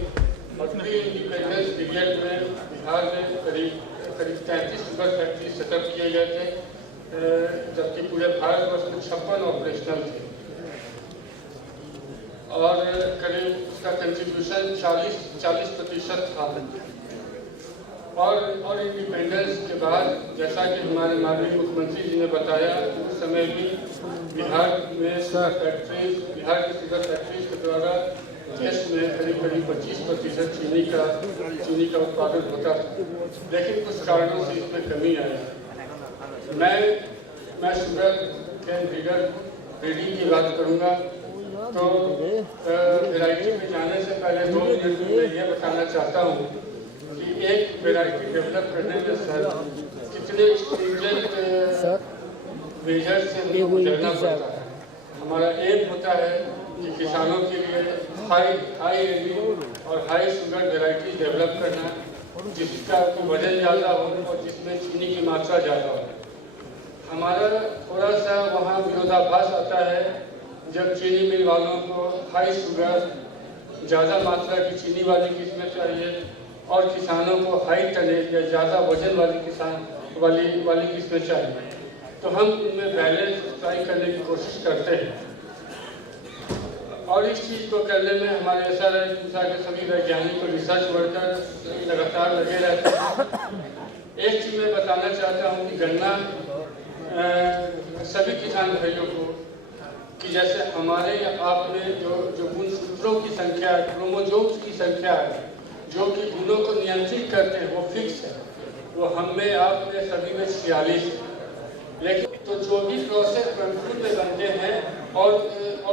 और प्री इंडिपेंडेंस पीरियड में बिहार में करीब 33 शुगर फैक्ट्री सेटअप किए गए थे, जबकि पूरे भारतवर्ष में 56 ऑपरेशनल थे, और करीब उसका कंट्रीब्यूशन 40% था। और इंडिपेंडेंस के बाद, जैसा कि हमारे माननीय मुख्यमंत्री जी ने बताया, उस समय भी बिहार की शुगर फैक्ट्रीज के द्वारा देश में करीब 25% चीनी का उत्पादन होता था, लेकिन कुछ कारणों से इसमें कमी आई। मैं शुगर कैन ब्रीडिंग की बात करूँगा, तो वैरायटी में जाने से पहले 2 मिनट में ये बताना चाहता हूँ कि एक वैरायटी डेवलप करने में सर कितने स्ट्रिंजेंट मेजर से गुजरना पड़ता है। हमारा एम होता है कि किसानों के लिए हाई रेंजिंग और हाई शुगर वैरायटी डेवलप करना, जिसका वजन ज़्यादा हो और जिसमें चीनी की मात्रा ज़्यादा हो। हमारा थोड़ा सा वहाँ विरोधाभास आता है जब चीनी मिल वालों को हाई शुगर ज़्यादा मात्रा की चीनी वाली किस्में चाहिए, और किसानों को हाई टनेज या ज़्यादा वजन वाली किस्में चाहिए, तो हम उनमें बैलेंस ट्राई करने की कोशिश करते हैं। और इस चीज़ को करने में हमारे SRI पूसा के सभी वैज्ञानिक और रिसर्च वर्कर लगातार लगे रहते हैं। एक चीज़ मैं बताना चाहता हूँ कि गन्ना सभी किसान भाइयों को कि जैसे हमारे आप में जो गुणसूत्रों की संख्या है, क्रोमोसोम्स की संख्या है, जो कि गुणों को नियंत्रित करते हैं, वो फिक्स है। वो हम में आप में सभी में 46 है। लेकिन तो जो भी प्रोसेस कंट्रोल में बनते हैं और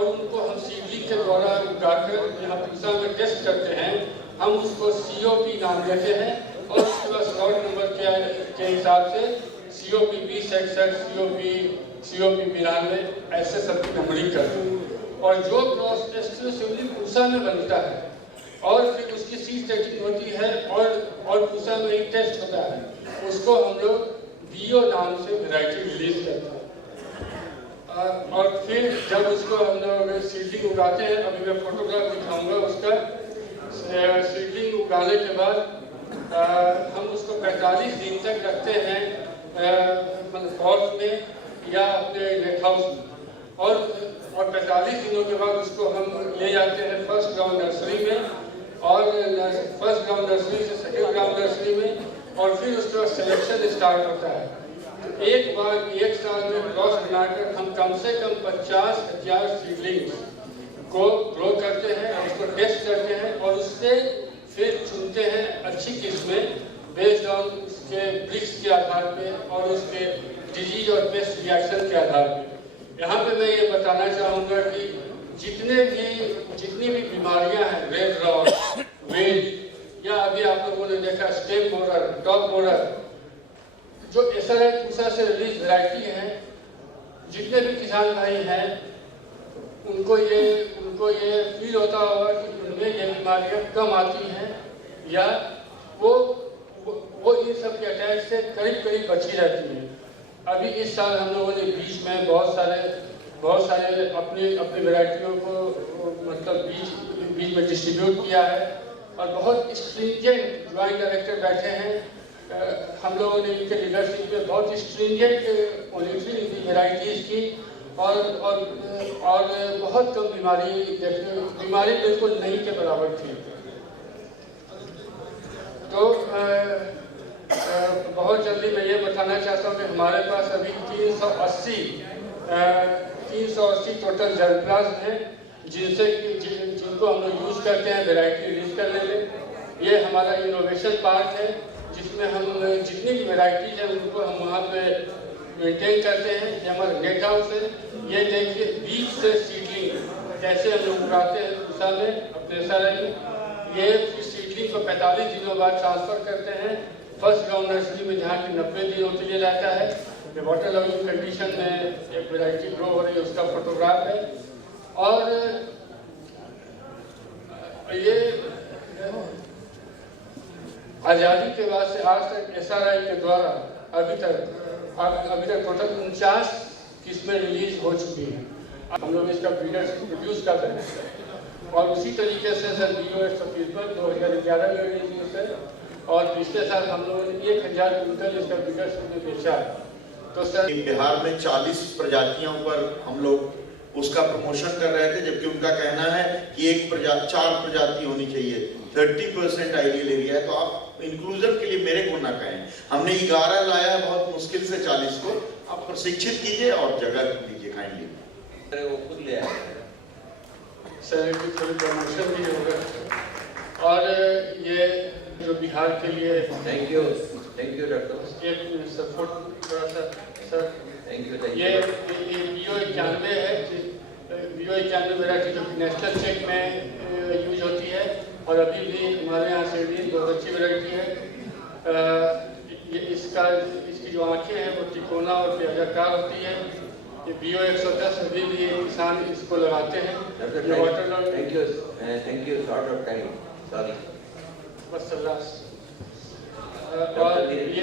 उनको हम सीडलिंग के द्वारा उगाकर यहाँ पूसा में टेस्ट करते हैं, हम उसको COP नाम देते हैं और उसके बाद स्लॉट नंबर के हिसाब से COP 20 COP 92 ऐसे सबकी नंबरिंग करते हैं। और जो प्रोसेस एक्सक्लूसिवली पूसा में बनता है और फिर उसकी सीड टेस्टिंग होती है और पूसा में ही टेस्ट होता है, उसको हम लोग BO नाम से वैरायटी रिलीज करते हैं। और फिर जब उसको हम लोग सीडलिंग उगाते हैं, अभी मैं फोटोग्राफ दिखाऊंगा उसका। सीडलिंग उगाने के बाद हम उसको 45 दिन तक रखते हैं पॉट में या अपने नेट हाउस में, और 45 दिनों के बाद उसको हम ले जाते हैं फर्स्ट ग्राउंड नर्सरी में, और फर्स्ट ग्राउंड नर्सरी से सेकेंड ग्राउंड नर्सरी में, और फिर उसका सिलेक्शन स्टार्ट होता है। तो एक बार 1 साल में क्रॉस बनाकर हम कम से कम 50,000 सीडलिंग्स को ग्रो करते हैं, उसको टेस्ट करते हैं और उससे फिर चुनते हैं अच्छी किस्में बेस्ड ऑन उसके ब्रिक्स के आधार पे और उसके डिजीज और पेस्ट रिएक्शन के आधार पे। यहाँ पे मैं ये बताना चाहूँगा कि जितनी भी बीमारियाँ हैं, रेड रॉट, वेल, या अभी आप लोगों ने देखा स्टेम बोरर, टॉप बोरर, जो SRI पूसा से रिलीज वैरायटी है, जितने भी किसान भाई हैं उनको ये फील होता होगा कि उनमें ये बीमारियां कम आती हैं या वो इन सब के अटैक से करीब बची रहती हैं। अभी इस साल हम लोगों ने बीज में बहुत सारे अपनी वैरायटियों को मतलब बीज में डिस्ट्रीब्यूट किया है और बहुत स्ट्रिंजेंट ज्वाइंट डायरेक्टर बैठे हैं। हम लोगों ने इनके लीडरशिप में बहुत स्ट्रिंजेंट मॉनिटरिंग की वैरायटीज़ की और बहुत कम बीमारी बिल्कुल नहीं के बराबर थी। तो बहुत जल्दी मैं ये बताना चाहता हूँ कि हमारे पास अभी 380 टोटल जर्मप्लाज्म हैं जिनको हम लोग यूज़ करते हैं वैरायटी रिलीज करने में। ये हमारा इनोवेशन पार्क है जिसमें हम जितनी भी वैरायटीज हैं उनको हम वहाँ पे मेंटेन करते हैं। ये हमारा नेट हाउस है। ये देखिए बीज से सीडलिंग जैसे हम लोग उगाते हैं पूसा में अपने SRI में, ये सीडलिंग को 45 दिनों बाद ट्रांसफर करते हैं फर्स्ट ग्राउंड नर्सरी में जहाँ की 90 दिनों के लिए रहता है। ये वाटर लविंग कंडीशन में एक वैरायटी ग्रो हो रही है, उसका फोटोग्राफ है। और ये आज़ादी के बाद से आज तक SRI के द्वारा अभी तक टोटल 49 किस्में रिलीज हो चुकी हैं। हम लोग इसका ब्रीडर्स प्रोड्यूस कर रहे हैं और उसी तरीके से सर BO 155 2011 में रिलीज है और पिछले साल हम लोगों ने 1000 क्विंटल इसका ब्रीडर्स में बेचा है। तो सर बिहार में 40 प्रजातियों पर हम लोग उसका प्रमोशन कर रहे थे, जबकि उनका कहना है कि 4 प्रजाति होनी चाहिए। 30% आइडियल एरिया है, तो आप इंक्लूजन के लिए मेरे को ना कहें। हमने 11 लाया है, बहुत मुश्किल से 40 को। आप प्रशिक्षित कीजिए और जगह दीजिए काइंडली। वो खुद ले आए सर की थोड़ी प्रमोशन भी होगा। और ये जो बिहार के लिए थैंक यू डॉक्टर। एक सपोर्ट थोड़ा सा सर थैंक यू। ये BO 91 है, BO 91 वैरायटी जो नेशनल चेक में यूज होती है और अभी भी हमारे यहाँ से भी बहुत अच्छी वैरायटी है। ये इसकी जो आँखें हैं वो तिकोना और प्याजाकार होती है। ये BO 110 अभी भी किसान इसको लगाते हैं। Thank you short of time sorry बस और ये